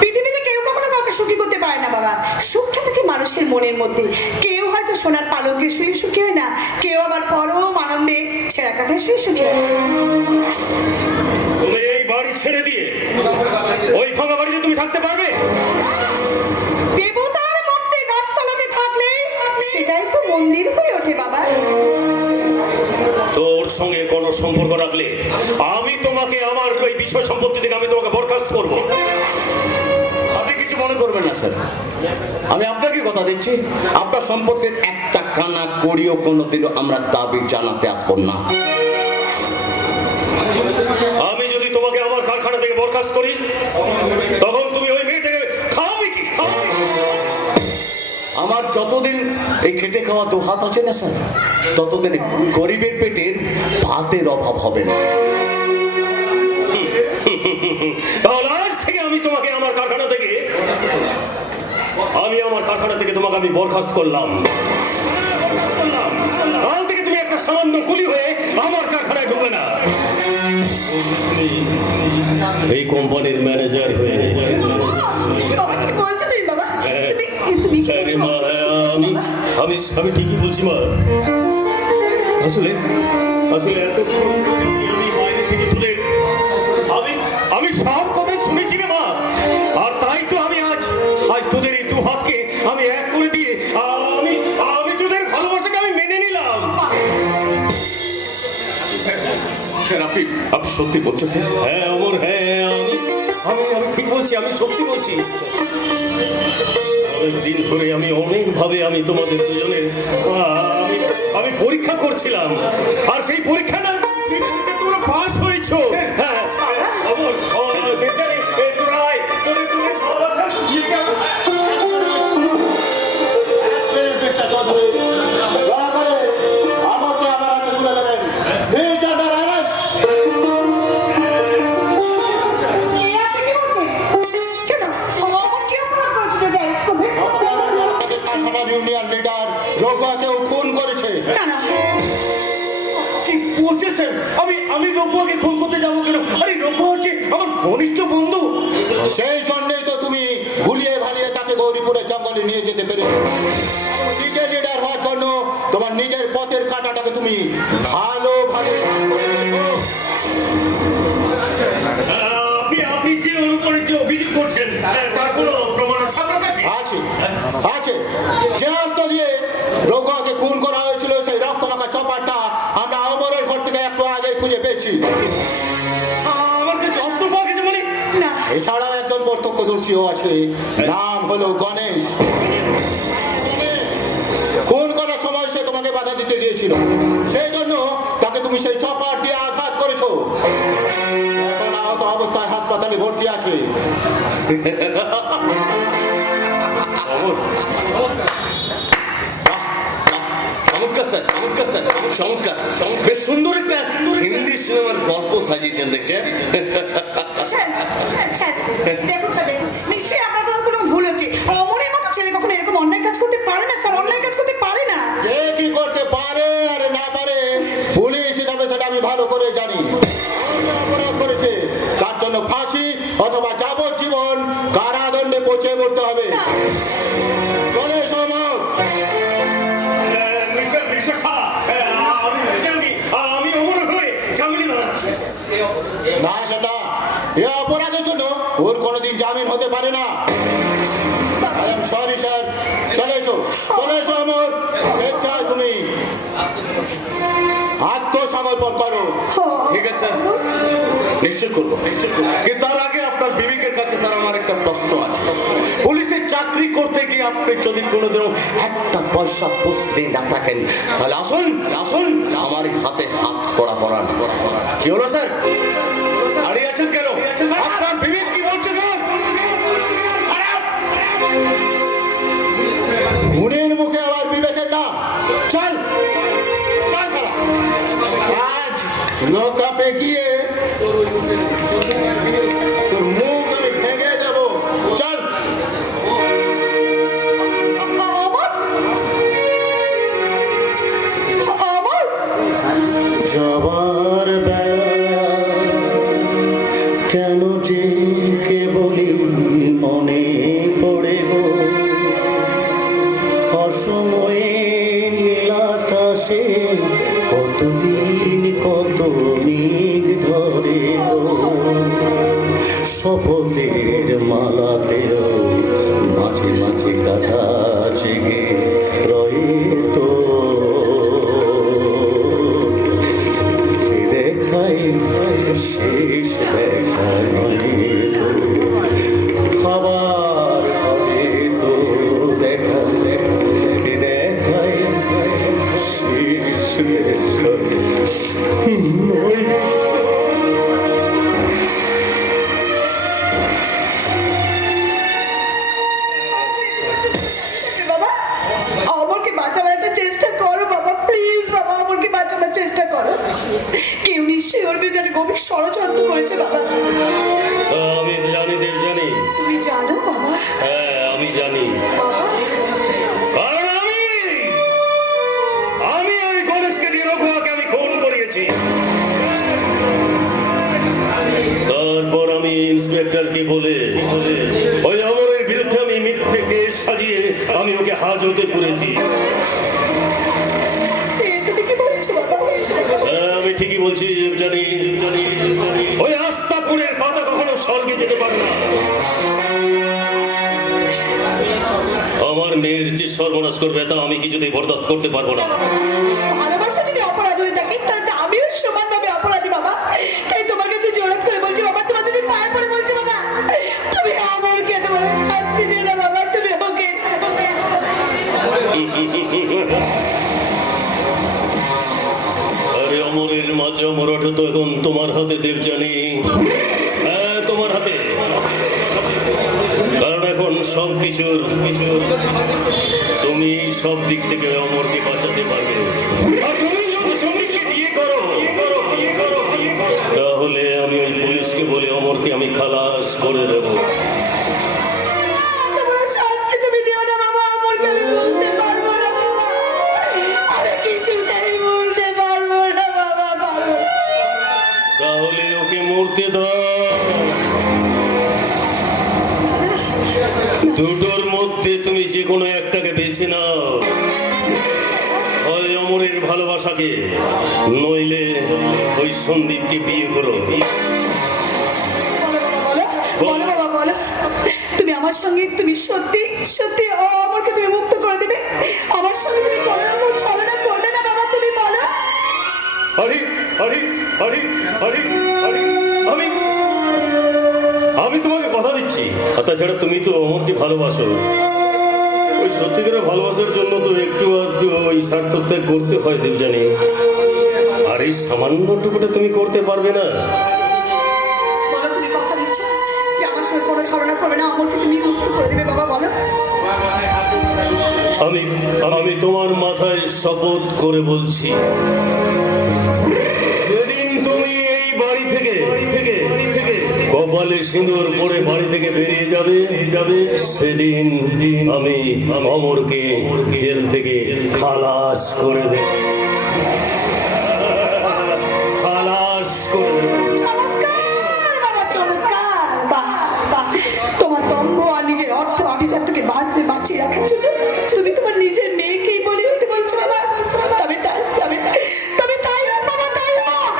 পৃথিবীতে কেউ কখনো কাউকে সুখী করতে পারে না বাবা। সুখটা থাকে মানুষের মনের মধ্যে। কেউ হয়তো সোনার পালঙ্কে শুয়ে সুখী হয় না, কেউ আবার পরম আনন্দে ছেঁড়া কাঁথায় শুয়ে সুখী হয়। তুমি এই বাড়ি ছেড়ে দিয়ে ওই ভাঙা বাড়িতে তুমি থাকতে পারবে? দেবতার মধ্যে গাছতলাতে থাকলে সেটাই তো মন্দির হয়ে ওঠে বাবা। তোর সঙ্গে কোনো সম্পর্ক রাখলে আমি তোমাকে আমার ওই বিষয় সম্পত্তি থেকে আমি তোমাকে বরখাস্ত করবো। আপনি কিছু মনে করবেন না স্যার, আমি আপনাকে কথা দিচ্ছি, আপনার সম্পত্তির একটা কানা করিও কোনোদিনও আমরা দাবি জানাতে আসবো না। আমি যদি তোমাকে আমার কারখানা থেকে বরখাস্ত করি তখন তুমি ওই মেয়েটাকে খাওয়াবে কি? আমার যতদিন এই খেটে খাওয়া দু হাত আছে না স্যার, ততদিন গরিবের পেটের ভাতের অভাব হবে না। তাহলে আজ থেকে আমি তোমাকে আমার কারখানা থেকে তোমাকে আমি বরখাস্ত করলাম। কাল থেকে তুমি একটা সামান্য কুলি হয়ে আমার কারখানায় ঢুকবে না। এই কোম্পানির ম্যানেজার হয়ে। বাবা কি বলছো তুমি বাবা? তুমি কি আরে বলছো? মা, আমি আমি ঠিকই বলছি মা। আসলে আসলে এতক্ষণ আমি বাইরে থেকে তোদের আমি সব কথাই শুনেছি রে মা। আর তাই তো আমি আজ তোদের এই দু হাতকে আমি এক করে দিয়ে আমি তোদের ভালোবাসাকে আমি মেনে নিলাম। স্যার আপনি সত্যি বলছেন স্যার? হ্যাঁ অমর, হ্যাঁ আমি ঠিক বলছি, আমি সত্যি বলছি। অনেকদিন ধরে আমি অনেকভাবে আমি তোমাদের দুজনের আমি পরীক্ষা করছিলাম, আর সেই পরীক্ষা তোমরা পাস হয়েছো। হ্যাঁ অমর, দেবযানী, তোরা আয়, তোদের ভালোবাসা কেন আমার কি অপরাধ করেছে? ইউনিয়ন লিডার রঘুয়াকেও খুন করেছে। না না কি বলছে স্যার? আমি রঘুয়াকে খুন করতে যাবো কেন? আরে রঘুয়া হচ্ছে আমার ঘনিষ্ঠ বন্ধু। সেই জন্যই তো তুমি ভুলিয়ে ভালিয়ে তাকে গৌরীপুরের জঙ্গলে নিয়ে যেতে পেরেছো। নিজের লিডার হওয়ার জন্য তোমার নিজের পথের কাঁটাটাকে তুমি ভালোভাবে আপনি যে ওর উপরে যে অভিযোগ করছেন তার কোনো প্রমাণ আছে আপনার কাছে? আছে আছে। যে অস্ত্র দিয়ে রঘুয়াকে খুন করা হয়েছিল সেই রক্তমাখা চপারটা আমরা অমরের ঘর থেকে একটু আগে খুঁজে পেয়েছি। আমার কাছে অস্ত্র পাওয়া গেছে মানে? না এছাড়াও একজন প্রত্যক্ষদর্শীও আছে, নাম হলো গণেশ। খুন করার সময় সে তোমাকে বাধা দিতে গিয়েছিল, সেই জন্য তাকে তুমি সেই চপার দিয়ে আঘাত করেছো। এখন আহত অবস্থায় হাসপাতালে ভর্তি আছে। চমৎকার স্যার, চমৎকার স্যার, চমৎকার। বেশ সুন্দর একটা হিন্দি সিনেমার গল্প সাজিয়েছেন দেখছেন। স্যার স্যার দেখুন স্যার দেখুন, নিশ্চয়ই আপনার কথা কোনো ভুল হচ্ছে। অমরের মতো ছেলে কখনো এরকম অন্যায় কাজ করতে পারে না স্যার, অন্যায় কাজ করতে পারে না। কে কি করতে পারে আর না পারে পুলিশ হিসাবে সেটা আমি ভালো করে জানি। অপরাধ করেছে তার জন্য ফাঁসি অথবা যাবজ্জীবন কারাদণ্ডে পৌঁছে পড়তে হবে। চলে সমক। আমি অমর হয়ে জামিনে দাঁড়াচ্ছি। না সেটা এ অপরাধের জন্য ওর কোনোদিন জামিন হতে পারে না। I am sorry sir. চলে এসো, চলে এসো অমর। স্বেচ্ছায় তুমি আত্মসমর্পণ করো। ঠিক আছে স্যার, নিশ্চয় করবো, নিশ্চয় করবো। কিন্তু তার আগে আপনার বিবেকের কাছে স্যার আমার একটা প্রশ্ন আছে। পুলিশের চাকরি করতে গিয়ে আপনি যদি কোনোদিনও একটা পয়সা খুঁজতে না থাকেন তাহলে আসুন আসুন আমার এই হাতে হাত করা পড়ান। কি হলো স্যার? দাঁড়িয়ে আছেন কেন? আপনার বিবেক কি বলছে স্যার? খুনের মুখে আবার বিবেকের নাম? চল চল শালা। আজ লোকাপে গিয়ে তোর মুখ আমি ভেঙে দেবো। চল। অমর যাবার বেলা কেন যে কেবলি মনে পড়ে গো, অসময়ে নীলাকাশে কতদিন কত মেঘ ধরে গো, শপথের মালাতেও মাঝে মাঝে কাটা জেগে রয়ে তো দেখাই শেষ দেখা খাবার হবে তো দেখা দেখাই শেষ দেখা নয়। বাবা অমরকে বাঁচানোর একটা চেষ্টা করো বাবা, প্লিজ বাবা অমরকে বাঁচানোর চেষ্টা করো। কেউ নিশ্চয়ই ওর বিরুদ্ধে একটা গভীর ষড়যন্ত্র করেছে বাবা। আমি জানি দেবযানী, তুমি জানো বাবা? হ্যাঁ আমি জানি। বাবা কারণ আমি ওই গণেশকে দিয়ে রঘুয়াকে আমি খুন করিয়েছি। তারপর আমি ইন্সপেক্টরকে বলে ওই অমরের বিরুদ্ধে আমি মিথ্যে কেস সাজিয়ে আমি ওকে হাজতে করেছি। তুমি কি বলছো বাবা? আমি ঠিকই বলছি জানি। ওই আস্তাকুড়ের পাতা কখনো স্বর্গে যেতে পারে না। আমার মেয়ের যে সর্বনাশ করবে তা আমি কিছুতেই বরদাস্ত করতে পারবো না। ভালোবাসা যদি অপরাধ হয়ে থাকে তাহলে তো আমিও সমানভাবে অপরাধী বাবা। তাই তোমার কাছে জোরাত করে বলছি বাবা, তোমার যদি পায়ে পড়ে বলছি বাবা, তুমি আমাকে তোমার শাস্তি দিয়ে না বাবা, তুমি ওকে আরে অমরের মাঝে অমরটা তো এখন তোমার হাতে দেবযানী। হ্যাঁ, তোমার হাতে। কারণ এখন সবকিছুর তুমি সব দিক থেকে অমরকে বাঁচাতে পারবে। আর তুমি যদি শ্রমিককে বিয়ে করো তাহলে আমি ওই পুলিশকে বলে অমরকে আমি খালাস করে দেবো। তোমার শাস্তি তুমি দিও না বাবা, আমাকে আমি বলতে পারবো না বাবা, আমি কিছুতেই বলতে পারবো না বাবা, পারবো না। তাহলে ওকে মরতে দাও। দুটোর মধ্যে তুমি যে কোনো একটাকে বেছে নাও, হয় অমরের ভালোবাসাকে, নইলে ওই সন্দীপকে বিয়ে করো। বলো বাবা, বলো তুমি আমার সঙ্গে, তুমি সত্যি সত্যি আমাকে তুমি মুক্ত করে দেবে? আমার সঙ্গে তুমি কোনো রকম ছলনা করবে না বাবা, তুমি বলো। হরি হরি হরি হরি হরি আমি তোমাকে কথা দিচ্ছি। আর তাছাড়া তুমি তো অমরকে ভালোবাসো। ওই সত্যিকারের ভালোবাসার জন্য তো একটু আধটু ওই স্বার্থত্যাগ করতে হয় দেবযানী। আর এই সামান্যটুকুটা তুমি করতে পারবে না? বলো তুমি কথা দিচ্ছ যে আমার সঙ্গে কোনো ছলনা করবে না, আমাকে তুমি মুক্ত করে দেবে বাবা, বলো। আমি তোমার মাথায় শপথ করে বলছি, যেদিন তুমি এই বাড়ি থেকে কপালে সিঁদুর পরে বাড়ি থেকে বেরিয়ে যাবে সেদিন আমি অমরকে জেল থেকে খালাস করে দেব। খালাস করে দেব। চমৎকার বাবা, চমৎকার। বাহ বাহ, তোমার দম্ভ আর নিজের অর্থ আভিজাত্যকে বাঁচিয়ে রাখার জন্য তুমি তোমার নিজের মেয়েকেই বলি হতে বলছো বাবা। তবে তাই হোক বাবা, তাই হোক।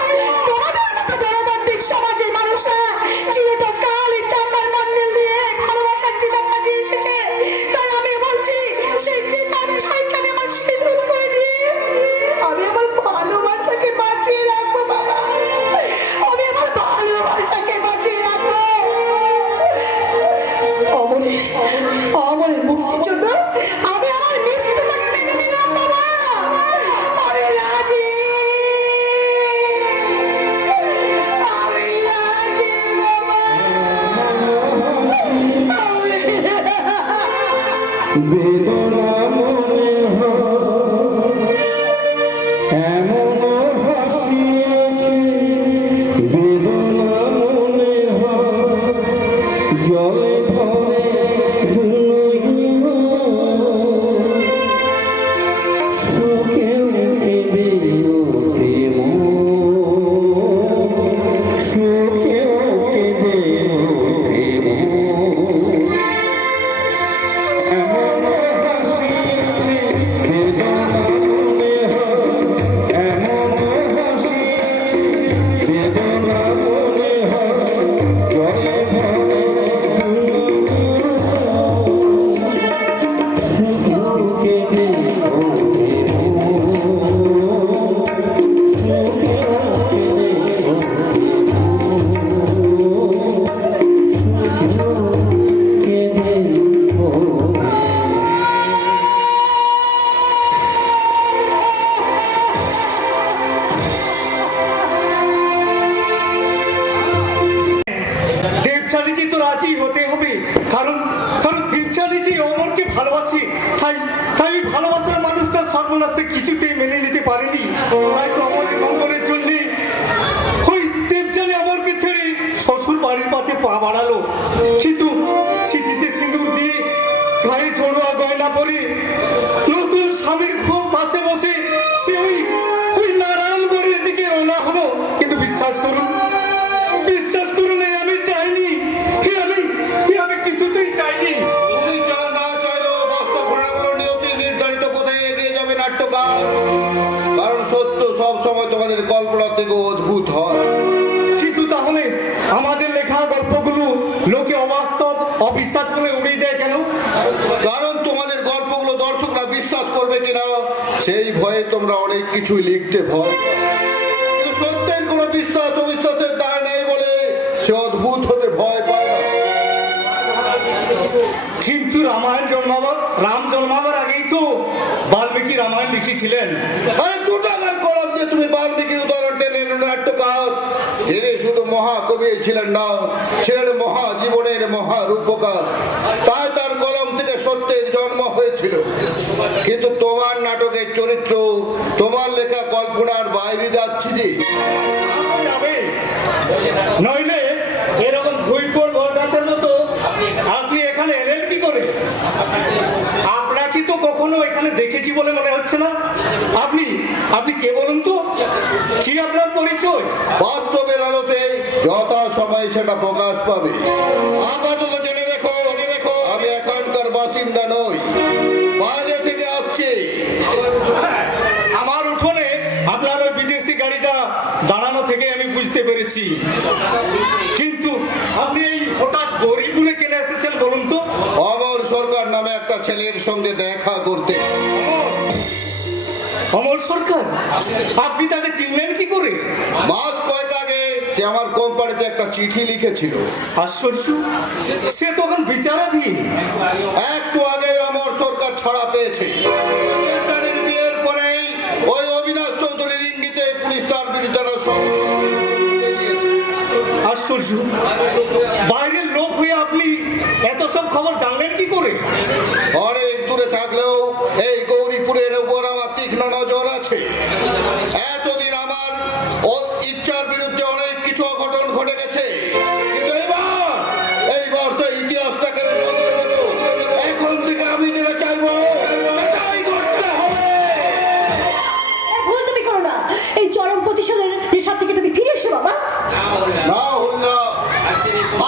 তোমাদের মতো গণতান্ত্রিক সমাজের মানুষরা চিরকাল এই টাকার বান্ডেল দিয়ে ভালোবাসার চিতা সাজিয়ে এসেছে। তাই আমি বলছি, সেই চিতার ছাইকে আমি আমার সিঁদুর করে নিয়ে আমি আমার ভালোবাসাকে বাঁচিয়ে রাখবো বাবা, আমি আমার ভালোবাসাকে বাঁচিয়ে রাখবো। অমরের মুক্তির জন্য আমি আমার মৃত্যুটাকে মেনে নিলাম বাবা, আমি রাজি, আমি রাজি বাবা, বেদনা মনে হয় এমন হাসিয়েছে, বেদনা মনে হয় জলে ভরে ধুলো, সুখেও কেঁদে ওঠে মন, সুখেও কেঁদে ওঠে মন। এমন হাসিয়েছে, বেদনা মনে হয় এমন হাসিয়েছে, বেদনা মনে হয় জলে ভরে সুখেও কেঁদে ওঠে মন, সুখেও কেঁদে ওঠে মন, সুখেও কেঁদে ওঠে। দেবযানীকে তো রাজি হতে হবে, কারণ দেবযানী যে অমরকে ভালোবাসে, তাই ভালোবাসার মানুষটা সর্বনাশে কিছুতেই মেনে নিতে পারেনি। তাই তো অমরের মঙ্গলের জন্য ওই দেবযানী অমরকে ছেড়ে শ্বশুর বাড়ির পথে পা বাড়ালো। কিন্তু স্মৃতিতে সিঁদুর দিয়ে, গায়ে জড়োয়া গয়না পরে, নতুন স্বামীর খুব পাশে বসে সে ওই নারায়ণগড়ের দিকে রওনা হলো। কিন্তু বিশ্বাস করুন, আমি চাইনি কারণ সত্য সব সময় তোমাদের কল্পনা থেকে অদ্ভুত হয়। কিন্তু তাহলে আমাদের লেখা গল্পগুলো লোকে অবাস্তব অবিশ্বাস করে উড়িয়ে দেয় কেন? কারণ তোমাদের গল্পগুলো দর্শকরা বিশ্বাস করবে কিনা সেই ভয়ে তোমরা অনেক কিছুই লিখতে ভয় পাও। কিন্তু সত্যের কোনো বিশ্বাস অবিশ্বাসের দায় নেই বলে সে অদ্ভুত হতে ভয় পায় না। কিন্তু রাম জন্মাবার আগেই তো বাল্মীকি রামায়ণ লিখেছিলেন। আরে 2 টাকার কলম দিয়ে তুমি বাল্মীকির উদাহরণ টেনে এনে নাট্যকার। তিনি শুধু মহাকবি ছিলেন না, ছিলেন মহাজীবনের মহারূপকার। তাই তার কলম থেকে সত্যের জন্ম হয়েছিল। কিন্তু তোমার নাটকের চরিত্র তোমার লেখা কল্পনার বাইরে যাচ্ছে যে। যাবে নইলে এরকম ভুইফোর ভোরগাছের মতো আপনি এখানে এলেন কি করে? আপনাকে তো কখনো এখানে দেখেছি বলে মনে হচ্ছে না। আপনি কে বলুন তো, কি আপনার পরিচয়? বাস্তবের আলোতে যথা সময় সেটা প্রকাশ পাবে। আপাতত জেনে রেখো, আমি এখানকার বাসিন্দা নই, বাইরে থেকে আসছি। আমার উঠোনে আপনার ওই বিদেশি গাড়িটা দাঁড়ানো থেকে আমি বুঝতে পেরেছি। কিন্তু আপনি এই হঠাৎ গরিবুরে কেন এসেছেন বলুন তো? অমর সরকার নামে একটা ছেলের সঙ্গে দেখা করতে। অমর সরকার? আপনি তাকে চিনলেন কি করে? মাস কয়েক আগে সে আমার কোম্পানিতে একটা চিঠি লিখেছিল। আশ্চর্য, সে তখন বিচারাধীন। একটু আগে অমর সরকার ছাড়া পেয়েছে। ক্যাপ্টেনের বিয়ের পরেই ওই অবিনাশ চৌধুরীর ইঙ্গিতে পুলিশ তার বিরুদ্ধে আশ্চর্য, বাইরের লোক হয়ে আপনি এত সব খবর জানলেন কি করে? অনেক দূরে থাকলেও এই গৌরীপুরের উপর আমার তীক্ষ্ণ নজর আছে। এতদিন আমার ইচ্ছার বিরুদ্ধে অনেক কিছু অঘটন ঘটে গেছে, কিন্তু এইবার তো ইতিহাসটাকে বদলে দেব। এখন থেকে আমি যেটা চাইবো সেটাই করতে হবে। ভুল তুমি করো না। এই চরম প্রতিশোধের নেশার থেকে তুমি ফিরে এসো বাবা। না হল্লা,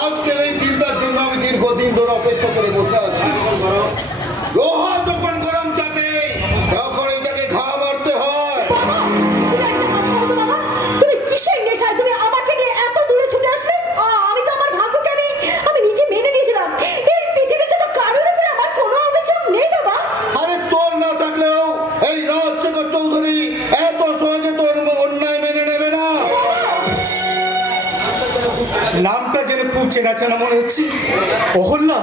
আজকের এই দিনটার জন্য আমি দীর্ঘদিন ধরে অপেক্ষা করে বসে আছি। লোহা যখন গরম থাকে তখন এটাকে ঘা মারতে হয়। তুমি কিসের নেশায় তুমি আমাকে নিয়ে এত দূরে ছুটে আসলে? আমি তো আমার ভাগ্যকে আমি নিজে মেনে নিয়েছিলাম। এই পৃথিবীতে তো কারোর উপরে আমার কোনো অভিযোগ নেই বাবা। আরে তোর না থাকলেও এই রাজশেখর চৌধুরী এত সহজে তোর অন্যায় মেনে নেবে না। নামটা যেন খুব চেনা চেনা মনে হচ্ছে। অহল্যা,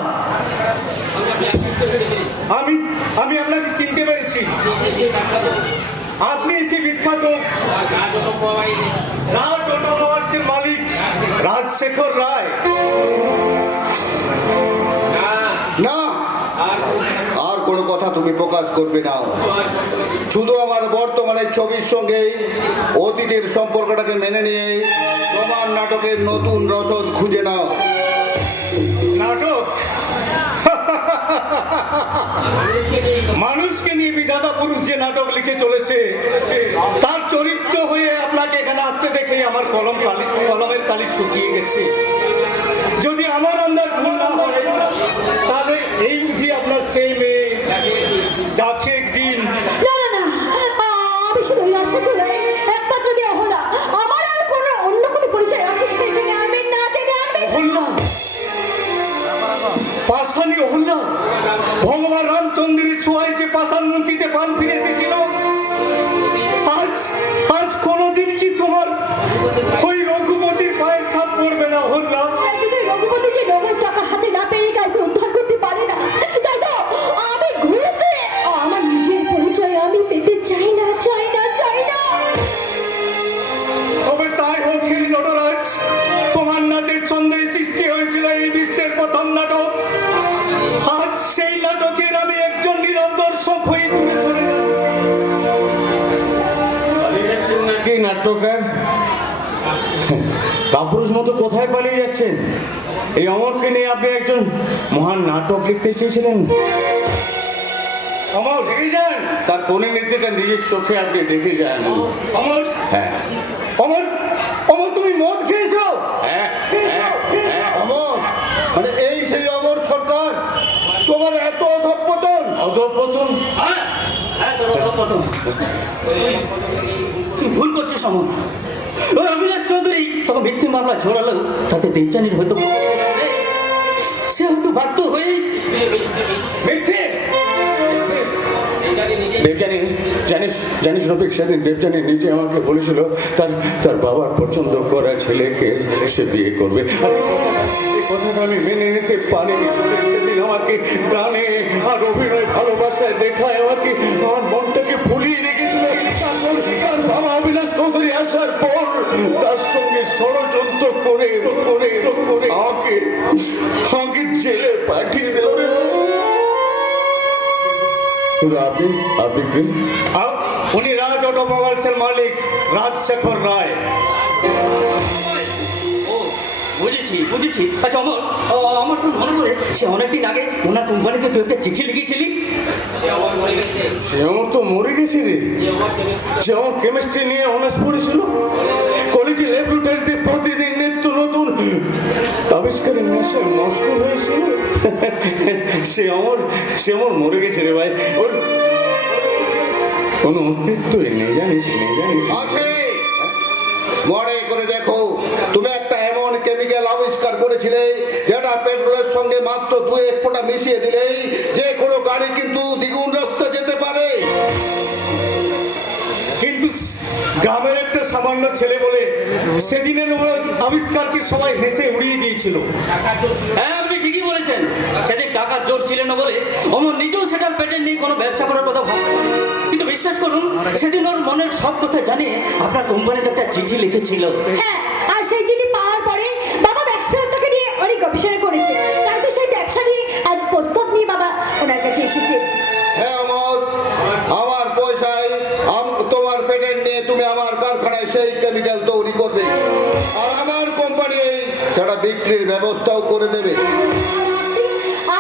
আমি আপনাকে চিনতে পেরেছি। আপনি সে বিখ্যাত রাজ অটোমোবাইলসের মালিক রাজশেখর রায়। না, আর কোনো কথা তুমি প্রকাশ করবে না। শুধু আমার বর্তমানের ছবির সঙ্গে অতীতের সম্পর্কটাকে মেনে নিয়ে তোমার নাটকের নতুন রসদ খুঁজে নাও। নাটক? মানুষকে নিয়ে বিধাতা পুরুষ যে নাটক লিখে চলেছে তার চরিত্র হয়ে আপনাকে এখানে আসতে দেখে আমার কলমের কালি শুকিয়ে গেছে। যদি আমার আন্দাজ ভুল না হয় তাহলে এই বুঝি আপনার সেই মেয়ে যাকে একদিন। না না না, আমি শুধু ওই আশা করি একমাত্র মেয়ে হলো। আমার আর কোনো অন্য কোনো পরিচয় আপনি এখানে আনবেন না, টেনে আনবেন। অহল্যা, পাষাণী অহল্যা, ভগবান রামচন্দ্রের ছোঁয়ায় যে পাষাণ মন্ত্রীতে প্রাণ ফিরে এসেছিল, আজ কোনোদিন কি তোমার ওই রঘুপতির পায়ের ছাপ পড়বে না অহল্যা? যদি রঘুপতি যে নগদ টাকা হাতে না পেরে কাউকে উদ্ধার করতে পারে না, তাই তো আমি ঘুরে আমার নিজের পরিচয় আমি পেতে চাই না। তবে তাই হোক হে নটরাজ, তোমার নাচের ছন্দে সৃষ্টি হয়েছিল এই বিশ্বের প্রথম নাটক। আজ সেই নাটকের আমি একজন নীরব দর্শক হয়ে ঘুরে চলে যাচ্ছেন নাকি নাট্যকার? কাপুরুষ মতো কোথায় পালিয়ে যাচ্ছেন? এই অমরকে নিয়ে আপনি একজন মহান নাটক লিখতে চেয়েছিলেন। অমর দেখে যান, তার পরিণতিটা নিজের চোখে আপনি দেখে যান। অমর, হ্যাঁ অমর, অমর তুমি মদ খেয়েছো? হ্যাঁ। অমর, মানে এই সেই অমর সরকার, তোমার এত অধঃপতন। অধঃপতন? হ্যাঁ, তোর অধঃপতন। তুই ভুল করছিস অমর। ওই অভিলাষ চৌধুরী তোকে মিথ্যে মামলা ঝোড়ালো, তাতে দেবযানীর হয়তো সে হয়তো বাধ্য হয়ে মিথ্যে। দেবযানী, জানিস রফিক, সেদিন দেবযানী নিজে আমাকে বলেছিল তার বাবার পছন্দ করা ছেলেকে সে বিয়ে করবে। আর এই কথাটা আমি মেনে নিতে পারিনি। সেদিন আমাকে গানে আর অভিনয় ভালোবাসায় দেখায় আমাকে আমার মনটাকে ভুলিয়ে রেখেছিল। তারপর তার বাবা অভিলাষ চৌধুরী আসার পর তার সঙ্গে ষড়যন্ত্র করে আমাকে জেলে পাঠিয়ে দিল। আপনি কে? উনি রাজ অটোমোবাইলসের মালিক রাজশেখর রায়। ও বুঝেছি। আচ্ছা অমর, আমার তো মনে পড়ে সে অনেকদিন আগে ওনার কোম্পানিতে তুই একটা চিঠি লিখেছিলি। সে আমার তো মরে গেছে রে। সে আমার কেমিস্ট্রি নিয়ে অনার্স পড়েছিল। কলেজে ল্যাবরেটরিতে প্রতিদিন নিত্য নতুন আবিষ্কারের নেশায় মশগুল হয়েছিল। সে আমার মরে গেছে রে ভাই। ওর কোনো অস্তিত্বই নেই, জানিস? আছে, মনে করে দেখো। তুমি একটা এমন কেমিক্যাল আবিষ্কার করেছিলে যেটা পেট্রোলের সঙ্গে মাত্র 2-1 ফোঁটা মিশিয়ে দিলেই যে কোনো গাড়ি কিন্তু দ্বিগুণ রাস্তা যেতে পারে। কিন্তু গ্রামের একটা সামান্য ছেলে বলে সেদিনের আবিষ্কারকে সবাই হেসে উড়িয়ে দিয়েছিল। হ্যাঁ, আপনি ঠিকই বলেছেন। সেদিন টাকার জোর ছিল না বলে অমর নিজেও সেটা পেটেন্ট নিয়ে কোনো ব্যবসা করার কথা ভাবতেন। কিন্তু বিশ্বাস করুন, সেদিন ওর মনের সব কথা জানিয়ে আপনার কোম্পানিতে একটা চিঠি লিখেছিল। হ্যাঁ, আর সেই চিঠি পাওয়ার পরে বাবা ব্যবসাটাকে নিয়ে অনেক গবেষণা করেছে। তাই তো সেই ব্যবসা নিয়ে আজ প্রস্তাব নিয়ে বাবা ওনার কাছে এসেছে। হ্যাঁ অমর, আমার পয়সায় তোমার পেটেন্ট নিয়ে তুমি আমার কারখানায় সেই কেমিক্যাল তৈরি করবে, আর আমার কোম্পানি সেটা বিক্রির ব্যবস্থাও করে দেবে।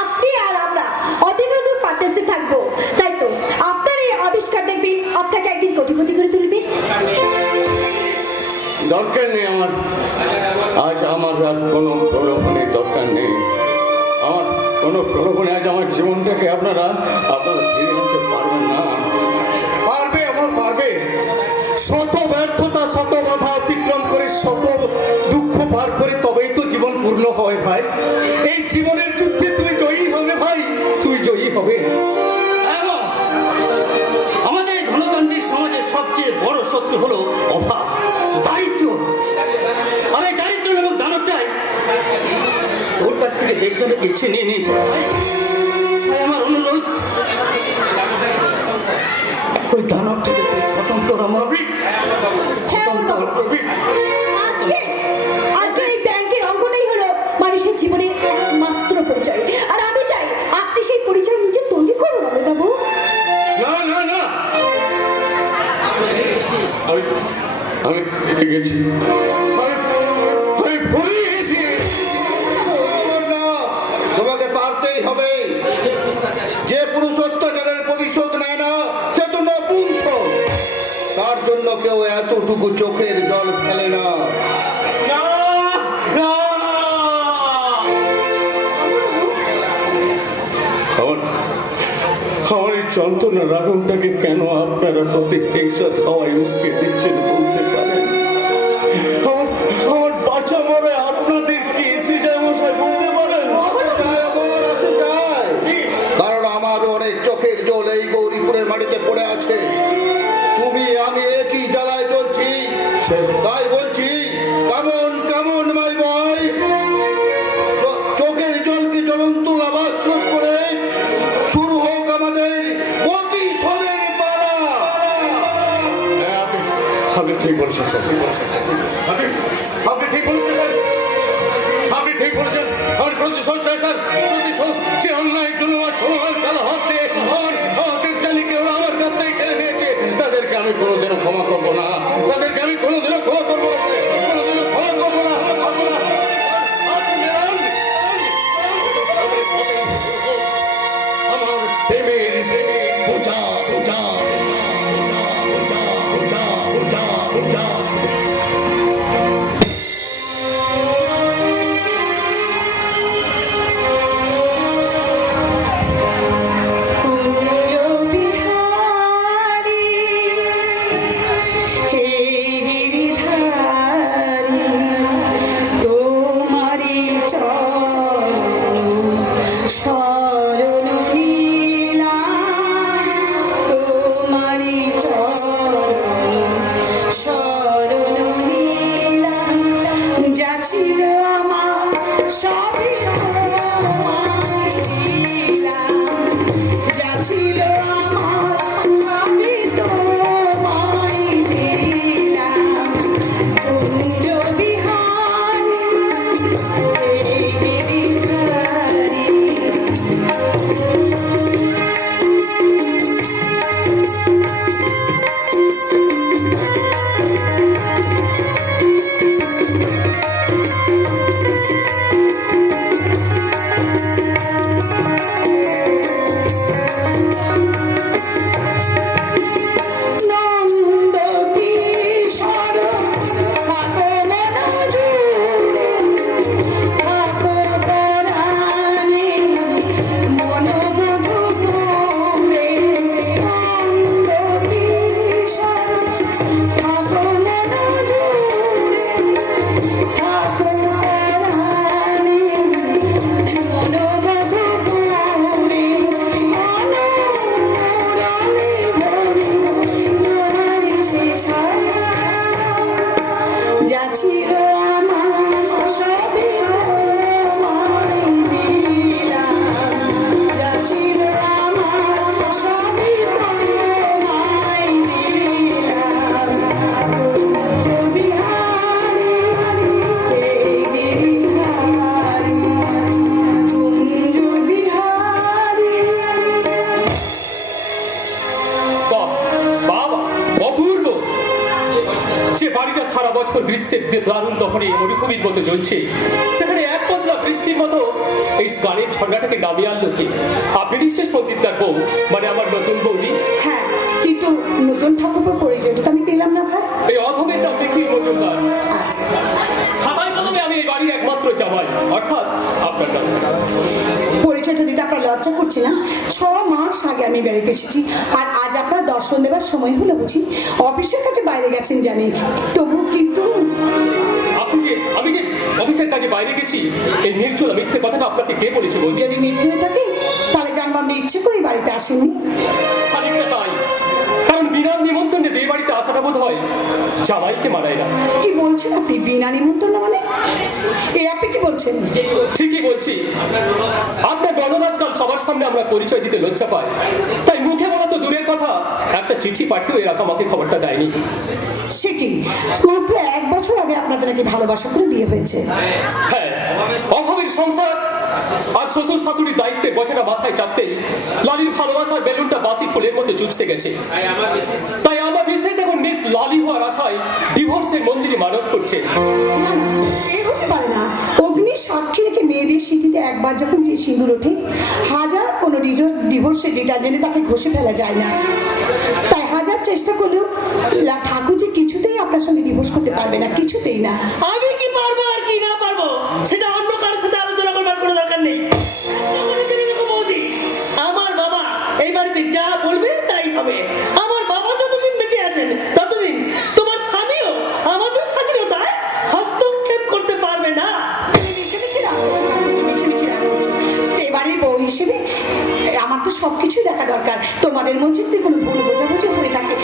আপনি আর আমরা অদিনত পার্টনারশিপ থাকবো। তাই তো আপনার এই আবিষ্কার দেখবেন আপনাকে একদিন কোটিপতি করে তুলবে। দরকার নেই আমার, আজ আমার আর কোনো প্রলোভনের দরকার নেই। আমার কোনো প্রলোভনে আজ আমার জীবনটাকে আপনারা ফিরে আনতে পারবেন না। পারবে। শত ব্যর্থতা, শত বাধা অতিক্রম করে, শত দুঃখ পার করে তবেই তো জীবন পূর্ণ হয় ভাই। এই জীবনের যুদ্ধে তুমি জয়ী হবে ভাই, তুমি জয়ী হবে। আমাদের এই ধনতান্ত্রিক সমাজের সবচেয়ে বড় শত্রু হলো অভাব, দারিদ্র। আর এই দারিদ্র এবং দানবটাই ওর কাছ থেকে দেখতে কিছু নিয়ে নিয়েছে। তাই আমার অনুরোধ, ওই দানবটাকে তুই খতম কর আমার। আজকে এই ব্যাংকের অঙ্কটাই হলো মানুষের জীবনের একমাত্র পরিচয়। আর আমি চাই আপনি সেই পরিচয় নিজে তৈরি করুন অমিত বাবু। না, আমি গেছি, আমি ভুলে গেছি। তোমাকে পারতেই হবে। যে পুরুষ অত্যাচারের প্রতিশোধ নেয় না সে তো নপুংসক। তার জন্য কেউ এতটুকু চোখের জল ফেলে না। আমার এই যন্ত্রণার আগুনটাকে কেন আপনারা প্রতিহিংসা হওয়ায় উস্কে দিচ্ছেন বলতে পারেন? আমার বাচ্চা মরে আপনাদের কি এসে যায় মশাই, বলতে পারেন? কারণ আমার অনেক চোখের জল এই গৌরীপুরের মাটিতে পড়ে আছে। তুমি আমি একই জ্বালায় চলছি, তাই বলছি কেমন মাই বয়, চোখের জলকে জ্বলন্ত লাভা স্রোত করে শুরু হোক আমাদের প্রতিশোধের পালা। আপনি ঠিক বলছেন স্যার, আপনি ঠিক বলছেন স্যার, আপনি ঠিক বলছেন। আমি প্রতিশোধ চাই স্যার, প্রতিশোধ। যে অন্যায়ের জন্য আমার কালো হাত দিয়ে আমাদের চালিকে ওরা আমার কাছ থেকে কেড়ে নিয়েছে, তাদেরকে আমি কোনোদিনও ক্ষমা করবো না। তাদেরকে আমি কোনোদিনও ক্ষমা করবো না, কোনোদিনও ক্ষমা করবো না। আমার দেবের পূজা পূজা পূজা পূজা পূজা। কুঞ্জ বিহারী যে বাড়িটা সারা বছর গ্রীষ্মের দারুণ দহনে মরুভূমির মতো জ্বলছে, সেখানে এক পশলা বৃষ্টির মতো এই স্নানের ঝর্ণাটাকে নামিয়ে আনলো কি? আপনি নিশ্চয়ই সন্দীপদার বউ, মানে আমার নতুন বৌদি। হ্যাঁ, কিন্তু নতুন ঠাকুরের পরিচয়টা তো আমি পেলাম না ভাই। এই অধমের নাম নিখিল মজুমদার। আচ্ছা, খাতায় কলমে আমি এই বাড়ির একমাত্র জামাই, অর্থাৎ আপনার নাম। পরিচয়টা দিতে আপনার লজ্জা করছে না? 6 মাস আগে আমি বেড়াতে এসেছি, আর আজ আপনার দর্শন দেওয়ার সময় হলো বুঝি? অফিসের কাছে বাইরে গেছেন জানি, তবু কিন্তু আমি যে অফিসের কাজে বাইরে গেছি, এই নির্জল মিথ্যে কথাটা আপনাকে কে বলেছে বলছি? যদি মিথ্যে হয়ে থাকে তাহলে জানবো আপনি ইচ্ছে করেই বাড়িতে আসেননি। খানিকটা তাই, কারণ বিনা নিমন্ত্রণে বিয়ে বাড়িতে আসাটা বোধ হয় জামাইকে মানায় না। কি বলছেন আপনি? বিনা নিমন্ত্রণ মানে এই আপনি কি বলছেন? ঠিকই বলছি। আপনার গণরাজকাল সবার সামনে আমরা পরিচয় দিতে লজ্জা পাই, তাই মুখে বলা তো দূরের কথা, একটা চিঠি পাঠিয়েও এরা আমাকে খবরটা দেয়নি। সে কি, মাত্র 1 বছর আগে আপনাদের নাকি ভালোবাসা করে বিয়ে হয়েছে? হ্যাঁ, অভাবের সংসার আর শ্বশুর শাশুড়ির দায়িত্বে বোঝাটা মাথায় চাপতেই লালির ভালোবাসার বেলুনটা বাসি ফুলের মতো চুপসে গেছে। তাই আমার মিসেস এখন মিস লালি হওয়ার আশায় ডিভোর্সের মন্দিরে মানত করছে। না না, এ হতে পারে না। অগ্নি সাক্ষী রেখে মেয়েদের স্মৃতিতে একবার যখন যে সিঁদুর ওঠে, হাজার কোনো ডিভোর্সের ডিটারজেন্টে তাকে ঘষে ফেলা যায় না। তাই হাজার চেষ্টা করলেও ঠাকুর যে কিছুতেই আপনার সঙ্গে ডিভোর্স করতে পারবে না, কিছুতেই না। আমি কি পারবো আর কি না পারবো সেটা অন্য কারোর সাথে আলোচনা করবার কোনো দরকার নেই। বৌদি, আমার বাবা এই বাড়িতে যা বলবে তাই হবে। আমার বাবা যতদিন বেঁচে আছেন ততদিন তোমার স্বামীও আমাদের স্বাধীনতায় হস্তক্ষেপ করতে পারবে না। এবারের বউ হিসেবে আমার তো সবকিছুই দেখা দরকার। তোমাদের মধ্যে যদি কোনো ভুল বোঝাবুঝি হয়ে থাকে,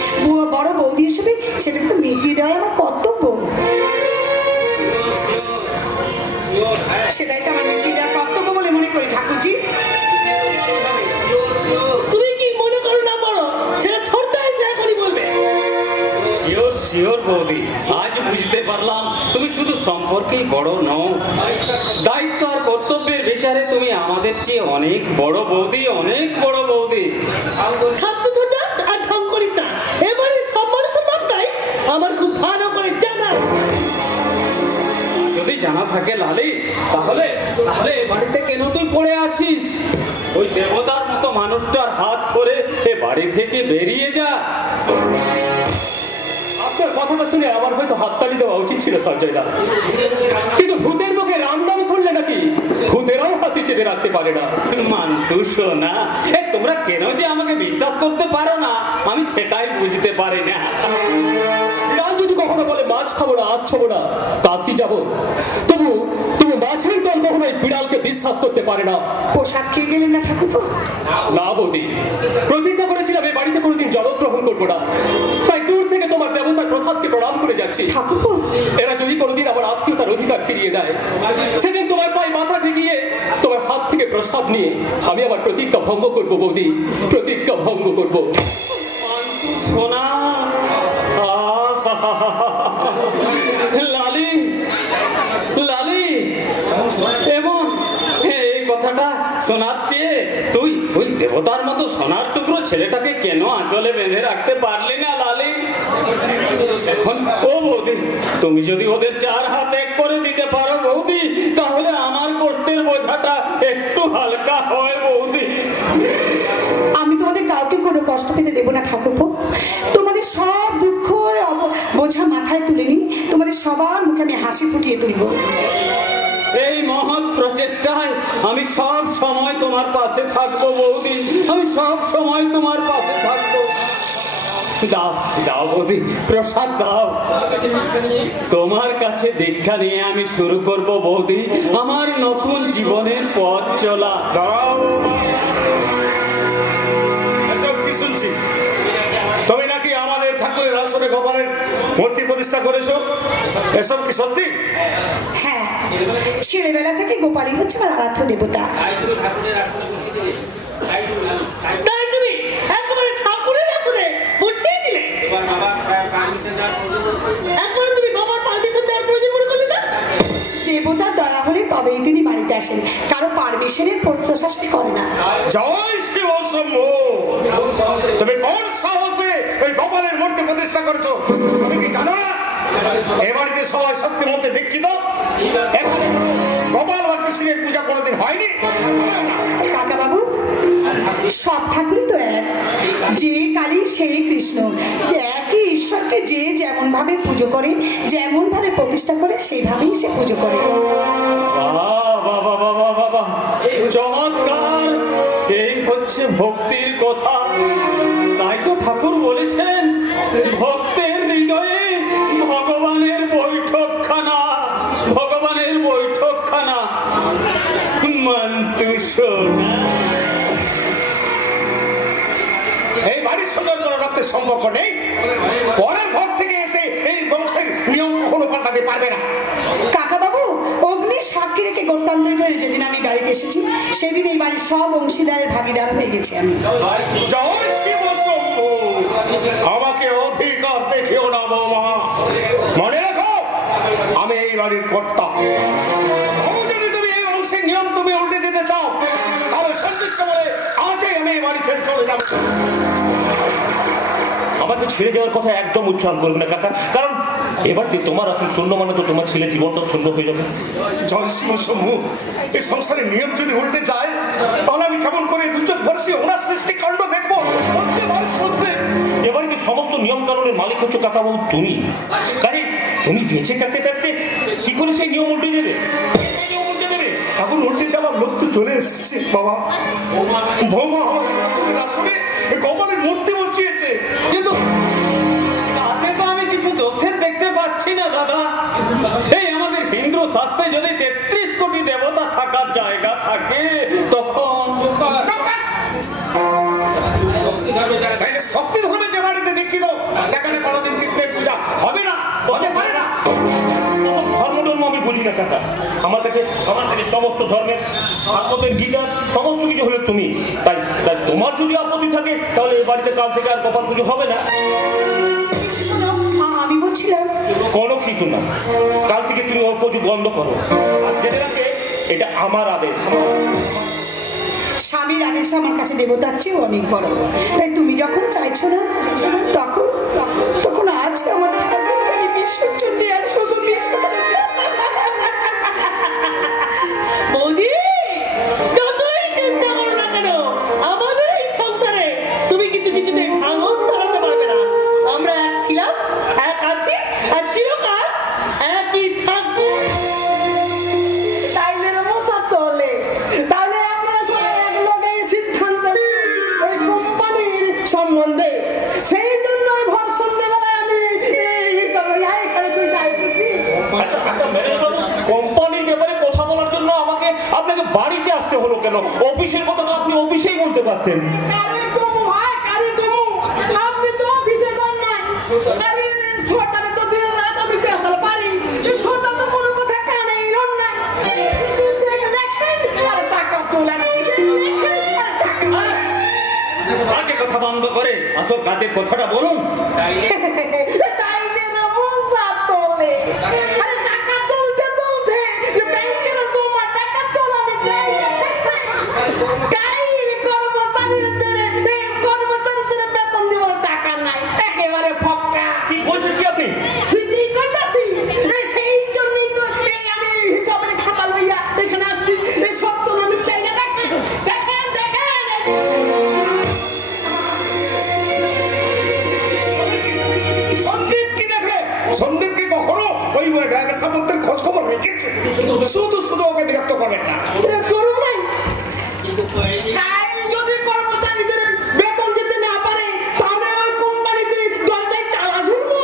বড় বৌদি হিসেবে সেটাকে তো মিটিয়ে দেওয়া আমার কর্তব্য। সেটাই তো আমার মিটিয়ে দেওয়ার কর্তব্য বলে মনে করি ঠাকুরজি। তুমি কি মনে করো না পারো সেটা ছড়তে এসে এখনই বলবে। শিওর শিওর বৌদি, আজ বুঝতে পারলাম তুমি শুধু সম্পর্কেই বড় নও, দায়িত্ব আর কর্তব্যের বিচারে তুমি আমাদের চেয়ে অনেক বড় বৌদি, অনেক বড় বৌদি। ছাত্র ছোটা আর ঢং করিস না। এবারে সম্মান সমাজটাই আমার খুব ভালো করে জানা। যদি জানা থাকে লালি, তাহলে তাহলে এ বাড়িতে কেন তুই পড়ে আছিস? ওই দেবতার মতো মানুষটার হাত ধরে এ বাড়ি থেকে বেরিয়ে যা। আপনার কথাটা শুনে আমার হয়তো হাততালি দেওয়া উচিত ছিল সঞ্জয় দা, কিন্তু ভূতের মুখে রাম নাম শুনলে নাকি ভূতেরাও হাসি চেপে রাখতে পারে না। মান্তু শোনা, তোমরা কেন যে আমাকে বিশ্বাস করতে পারো না আমি সেটাই বুঝতে পারি না। বিড়াল যদি কখনো বলে মাছ খাবো না, আজ খাবো না, কাশি যাবো, তবু মাছের দল কখনোই বিড়ালকে বিশ্বাস করতে পারে না। পোশাক খেয়ে গেলেন না ঠাকুর? না বৌদি, প্রতিজ্ঞা করেছিলাম এই বাড়িতে কোনোদিন জলগ্রহণ করবো না, তাই দূর থেকে তোমার দেবতার প্রসাদকে প্রণাম করে যাচ্ছি। ঠাকুর এরা যদি কোনোদিন আমার আত্মীয়তার অধিকার ফিরিয়ে দেয়, সেদিন তোমার পায়ে মাথা ঠেকিয়ে তোমার হাত থেকে প্রসাদ নিয়ে আমি আমার প্রতিজ্ঞা ভঙ্গ করবো বৌদি, প্রতিজ্ঞা ভঙ্গ করবো। সোনা, লালি লালি, এমন এই কথাটা শোনার চেয়ে তুই ওই দেবতার মতো সোনার টুকরো ছেলেটাকে কেন আঁচলে বেঁধে রাখতে পারলি না লালি? এখন ও বৌদি, তুমি যদি ওদের 4 হাত এক করে দিতে পারো বৌদি, তাহলে আমার কষ্টের বোঝাটা একটু হালকা হয় বৌদি। আমি তোমাদের কাউকে কোনো কষ্ট পেতে দেবো না ঠাকুরপো। তোমাদের সব দুঃখ বোঝা মাথায় তুলে নি, তোমাদের সবার মুখে আমি হাসি ফুটিয়ে তুলবো। এই মহৎ প্রচেষ্টায় আমি সব সময় তোমার পাশে থাকবো বৌদি, আমি সব সময় তোমার পাশে থাকবো। দাও দাও বৌদি, প্রসাদ দাও। তোমার কাছে দীক্ষা নিয়ে আমি শুরু করব বৌদি আমার নতুন জীবনের পথ চলা। দাঁড়াও, এসব কি শুনছি? তুমি নাকি আমাদের ঠাকুরের আসনে গোপালের মূর্তি প্রতিষ্ঠা করেছো, এসব কি সত্যি? হ্যাঁ, ছেলেবেলা থেকে গোপালই হচ্ছে আমার আরাধ্য দেবতা। তাই তুমি একেবারে ঠাকুরের আসনে বসিয়ে দিলে? একবার তুমি বাবার পারমিশন দেওয়ার প্রয়োজন মনে করলে না? দেবতার দয়া হলে তবেই তিনি বাড়িতে আসেন, কারো পারমিশনের প্রত্যাশা সে করে না। জয় শিব শম্ভু! তুমি কোন সাহসে ওই গোপালের মূর্তি প্রতিষ্ঠা করেছো? তুমি কি জানো না এ বাড়িতে সবাই সত্যি মধ্যে দীক্ষিত। এখানে গোপাল বা কৃষ্ণের পূজা কোনোদিন হয়নি। কাকা বাবু, সব ঠাকুরই তো এক, যে কালী সেই কৃষ্ণ, যে একই ঈশ্বরকে যে যেমন ভাবে পুজো করে, যেমন ভাবে প্রতিষ্ঠা করে, সেইভাবেই সে পুজো করে। বাবা বাবা বাবা, চমৎকার! এই হচ্ছে ভক্তির কথা। তাই তো ঠাকুর বলেছেন, ভক্তের হৃদয়ে ভগবানের বৈঠকখানা, ভগবানের বৈঠকখানা। মন্তু সোনা, এই বাড়ির সঙ্গে কোনো রক্তের সম্পর্ক নেই। পরের ঘর থেকে এসে এই বংশের নিয়ম কখনো পাল্টাতে পারবে না। কাকা বাবু, অগ্নির সাক্ষী রেখে গত্যান্তরিত হয়ে যেদিন আমি বাড়িতে এসেছি, সেদিন এই বাড়ির সব অংশীদারের ভাগিদার হয়ে গেছি আমি। জয় শিব শম্ভু, আমাকে অধিকার দেখিও না বৌমা। মনে রাখো, আমি এই বাড়ির কর্তা। তবু যদি তুমি এই বংশের নিয়ম তুমি উল্টে দিতে চাও, তাহলে সন্তুষ্ট বলে আজই আমি এই বাড়ি ছেড়ে চলে যাবো। আমাকে ছেড়ে যাওয়ার কথা একদম উচ্চারণ করবে না কাকা, কারণ এবারে তোমার আসল শূন্য মানে তো তোমার ছেলে জীবনটাও শূন্য হয়ে যাবে। জয় শিব শম্ভু, এই সংসারের নিয়ম যদি উল্টে যায়, তাহলে আমি কেমন করে দুচোখ বর্ষে ওনার সৃষ্টি কাণ্ড দেখবো? এবারে সমস্ত নিয়ম কানুনের মালিক হচ্ছে কাকা বাবু তুমি। কাজে তুমি বেঁচে থাকতে থাকতে কি করে সেই নিয়ম উল্টে দেবে? এখন উল্টে যাওয়ার লোক তো চলে এসেছে বাবা। বৌমা আসলে গোপালের মূর্তি বসিয়েছে। কিন্তু তাতে তো আমি কিছু দোষের দেখতে পাচ্ছি না দাদা। এই আমাদের হিন্দু শাস্ত্রে যদি 33 কোটি দেবতা থাকার জায়গা থাকে, তখন শক্তি ধর্মে যে বাড়িতে দীক্ষিত, সেখানে কোনোদিন কৃষ্ণের পূজা হবে না, হতে পারে না। ধর্ম ধর্ম আমি বুঝি না কাকা। আমার কাছে সমস্ত ধর্মের আপনাদের গীতা সমস্ত কিছু হলে তুমি। তাই তাই তোমার যদি আপত্তি থাকে, তাহলে এই বাড়িতে কাল থেকে আর গোপাল পুজো হবে না। শোনো, আমি বলছিলাম, কোনো কিছু না, কাল থেকে তুমি ওর পুজো বন্ধ করো। আর জেনে রাখে, এটা আমার আদেশ। স্বামীর আদেশ আমার কাছে দেবতার চেয়ে অনেক বড়। তাই তুমি যখন চাইছো না, তখন আজ আমার বিসর্জন দিয়ে আসবো গো, বিসর্জন। বৌদি, যতই চেষ্টা করো না কেন, আমাদের এই সংসারে তুমি কিন্তু কিছুতে ভাঙন ধরাতে পারবে না। আমরা এক ছিলাম, এক আছি, আর চিরকাল একই থাকবো। তাইলে মশা তোলে, তাহলে আপনারা সবাই এক লগে সিদ্ধান্ত নিন ওই কোম্পানির সম্বন্ধে। সেই জন্য ভর সন্ধ্যেবেলায় আমি এই হিসাবে এখানে ছুটে এসেছি। আচ্ছা আচ্ছা ম্যানেজার বাবু, কোম্পানির ব্যাপারে কথা বলার জন্য আপনাকে বাড়িতে আসতে হলো কেন? অফিসের কথা তো আপনি অফিসেই বলতে পারতেন। কারে কমু ভাই, কারে কমু? আপনি তো অফিসে যান নাই। কারে ছোটারে তো দিন রাত আমি পেশাল পারি। এই ছোটা তো কোনো কথা কানেই লন না। শুধু সে লেখেন আর টাকা তোলেন। লেখেন আর টাকা। বাজে কথা বন্ধ করে আসল কাজের কথাটা বলুন। তাইলে রে মশা তোলে। আরে টাকা তুলতে তুলতে ব্যাংকের জমা টাকা তোলালে দেয় দেখছে। কাইলে কর্মচারীদের বেতন দেওয়ার টাকা নাই, একেবারে ফক্কা। কি বলছেন কি আপনি? ঠিকই কইতাছি। সেই জন্যই তো আমি হিসাবের খাতা লইয়া এখানে আসছি। এই সত্য না মিথ্যা এটা দেখেন, দেখেন, দেখেন। সন্দীপ কি দেখবে? সন্দীপ কি কখনো ওই ব্যাগের সামন্তের খোঁজ খবর রেখেছে? শুধু শুধু ওকে বিরক্ত করবেন না। করুন নাই। কাল যদি কর্মচারীদের বেতন দিতে না পারে, তাহলে ওই কোম্পানিতে দরজায় তালা ঝুলবো।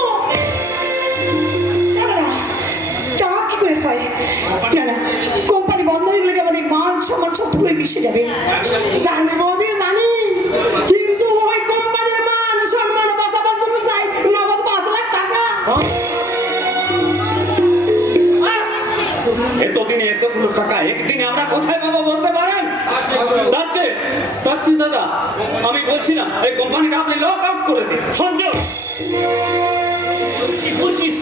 তা কি করে হয়? না না, কোম্পানি বন্ধ হয়ে গেলে আমাদের মান সম্মান সব ধুলে মিশে যাবে। জানি বৌদি, জানি, কিন্তু ওই কোম্পানির মান সম্মান বাঁচাবার জন্য চাই নগদ 5 লাখ টাকা। এতদিনে এতগুলো টাকা একদিনে আমরা কোথায় পাবো বলতে পারেন? যাচ্ছে দাদা, আমি বলছিলাম এই কোম্পানিটা আপনি লক আউট করে দিন। সঞ্জয়, কি বলছিস?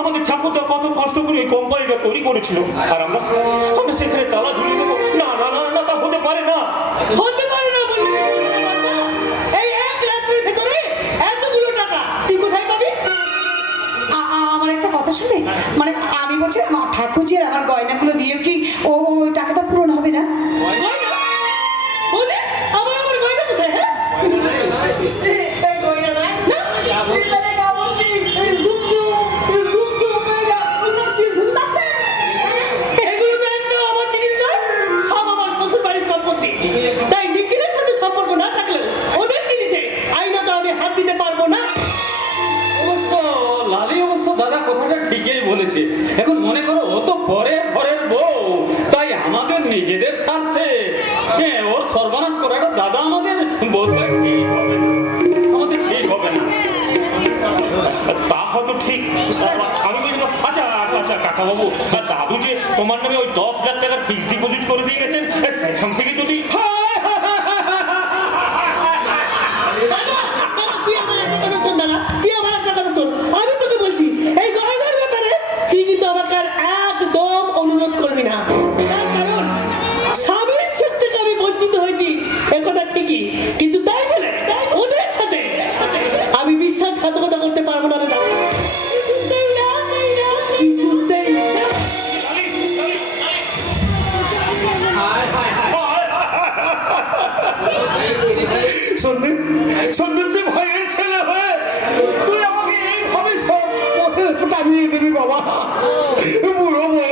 আমাদের ঠাকুরটা কত কষ্ট করে এই কোম্পানিটা তৈরি করেছিল, আর আমরা সেখানে তালা ঝুলিয়ে দেবো? না না না না, তা হতে পারে না। হতে পারে না বললি? এই এক রাত্রির ভেতরে এতগুলো টাকা তুই কোথায় পাবি? আমার একটা শুনে মানে আমি বলছি আমার ঠাকুরজি আর আমার গয়নাগুলো দিয়ে কি ওই টাকাটা পূরণ হবে না? গয়না? বৌদি, আমার গয়না কোথায়, হ্যাঁ? এগুলো তো একটাও আমার জিনিস নয়, সব আমার শ্বশুর বাড়ির সম্পত্তি। তাই নিখিলের সাথে সম্পর্ক না থাকলেও ওদের জিনিসে আইনত আমি হাত দিতে পারবো না। অবশ্য লালি অবশ্য দাদা কথাটা ঠিকই বলেছে। এখন মনে করো ও তো পরে ঘরের বউ, তাই আমাদের নিজেদের স্বার্থে ওর সর্বনাশ করাটা দাদা আমাদের বোধহয় ঠিক হবে না, আমাদের ঠিক হবে না। তা হয়তো ঠিক। আমি বলছিলাম আচ্ছা আচ্ছা আচ্ছা কাকা বাবু, দাদু যে তোমার নামে ওই 10,000 টাকার ফিক্সড ডিপোজিট করে দিয়ে গেছেন, সেখান থেকে যদি দাদা, তুই আমার একটা কথা শোন দাদা, তুই আমার একটা কথা শোন। আমি তোকে বলছি এই গয়নার ব্যাপারে তুই কিন্তু আমাকে আর একদম অনুরোধ করবি না। তার কারণ স্বামীর সুখ থেকে আমি বঞ্চিত হয়েছি, একথা ঠিকই, কিন্তু তাই বলে ওদের সাথে আমি বিশ্বাসঘাতকতা করতে পারবো না রে দাদা। কিছুতেই না, কিছুতেই না। সন্দীপ, সন্দীপ তুই ভাইয়ের ছেলে হয়ে তুই আমাকে এইভাবে সব পথে টানিয়ে দিবি বাবা। বুড়ো বয়স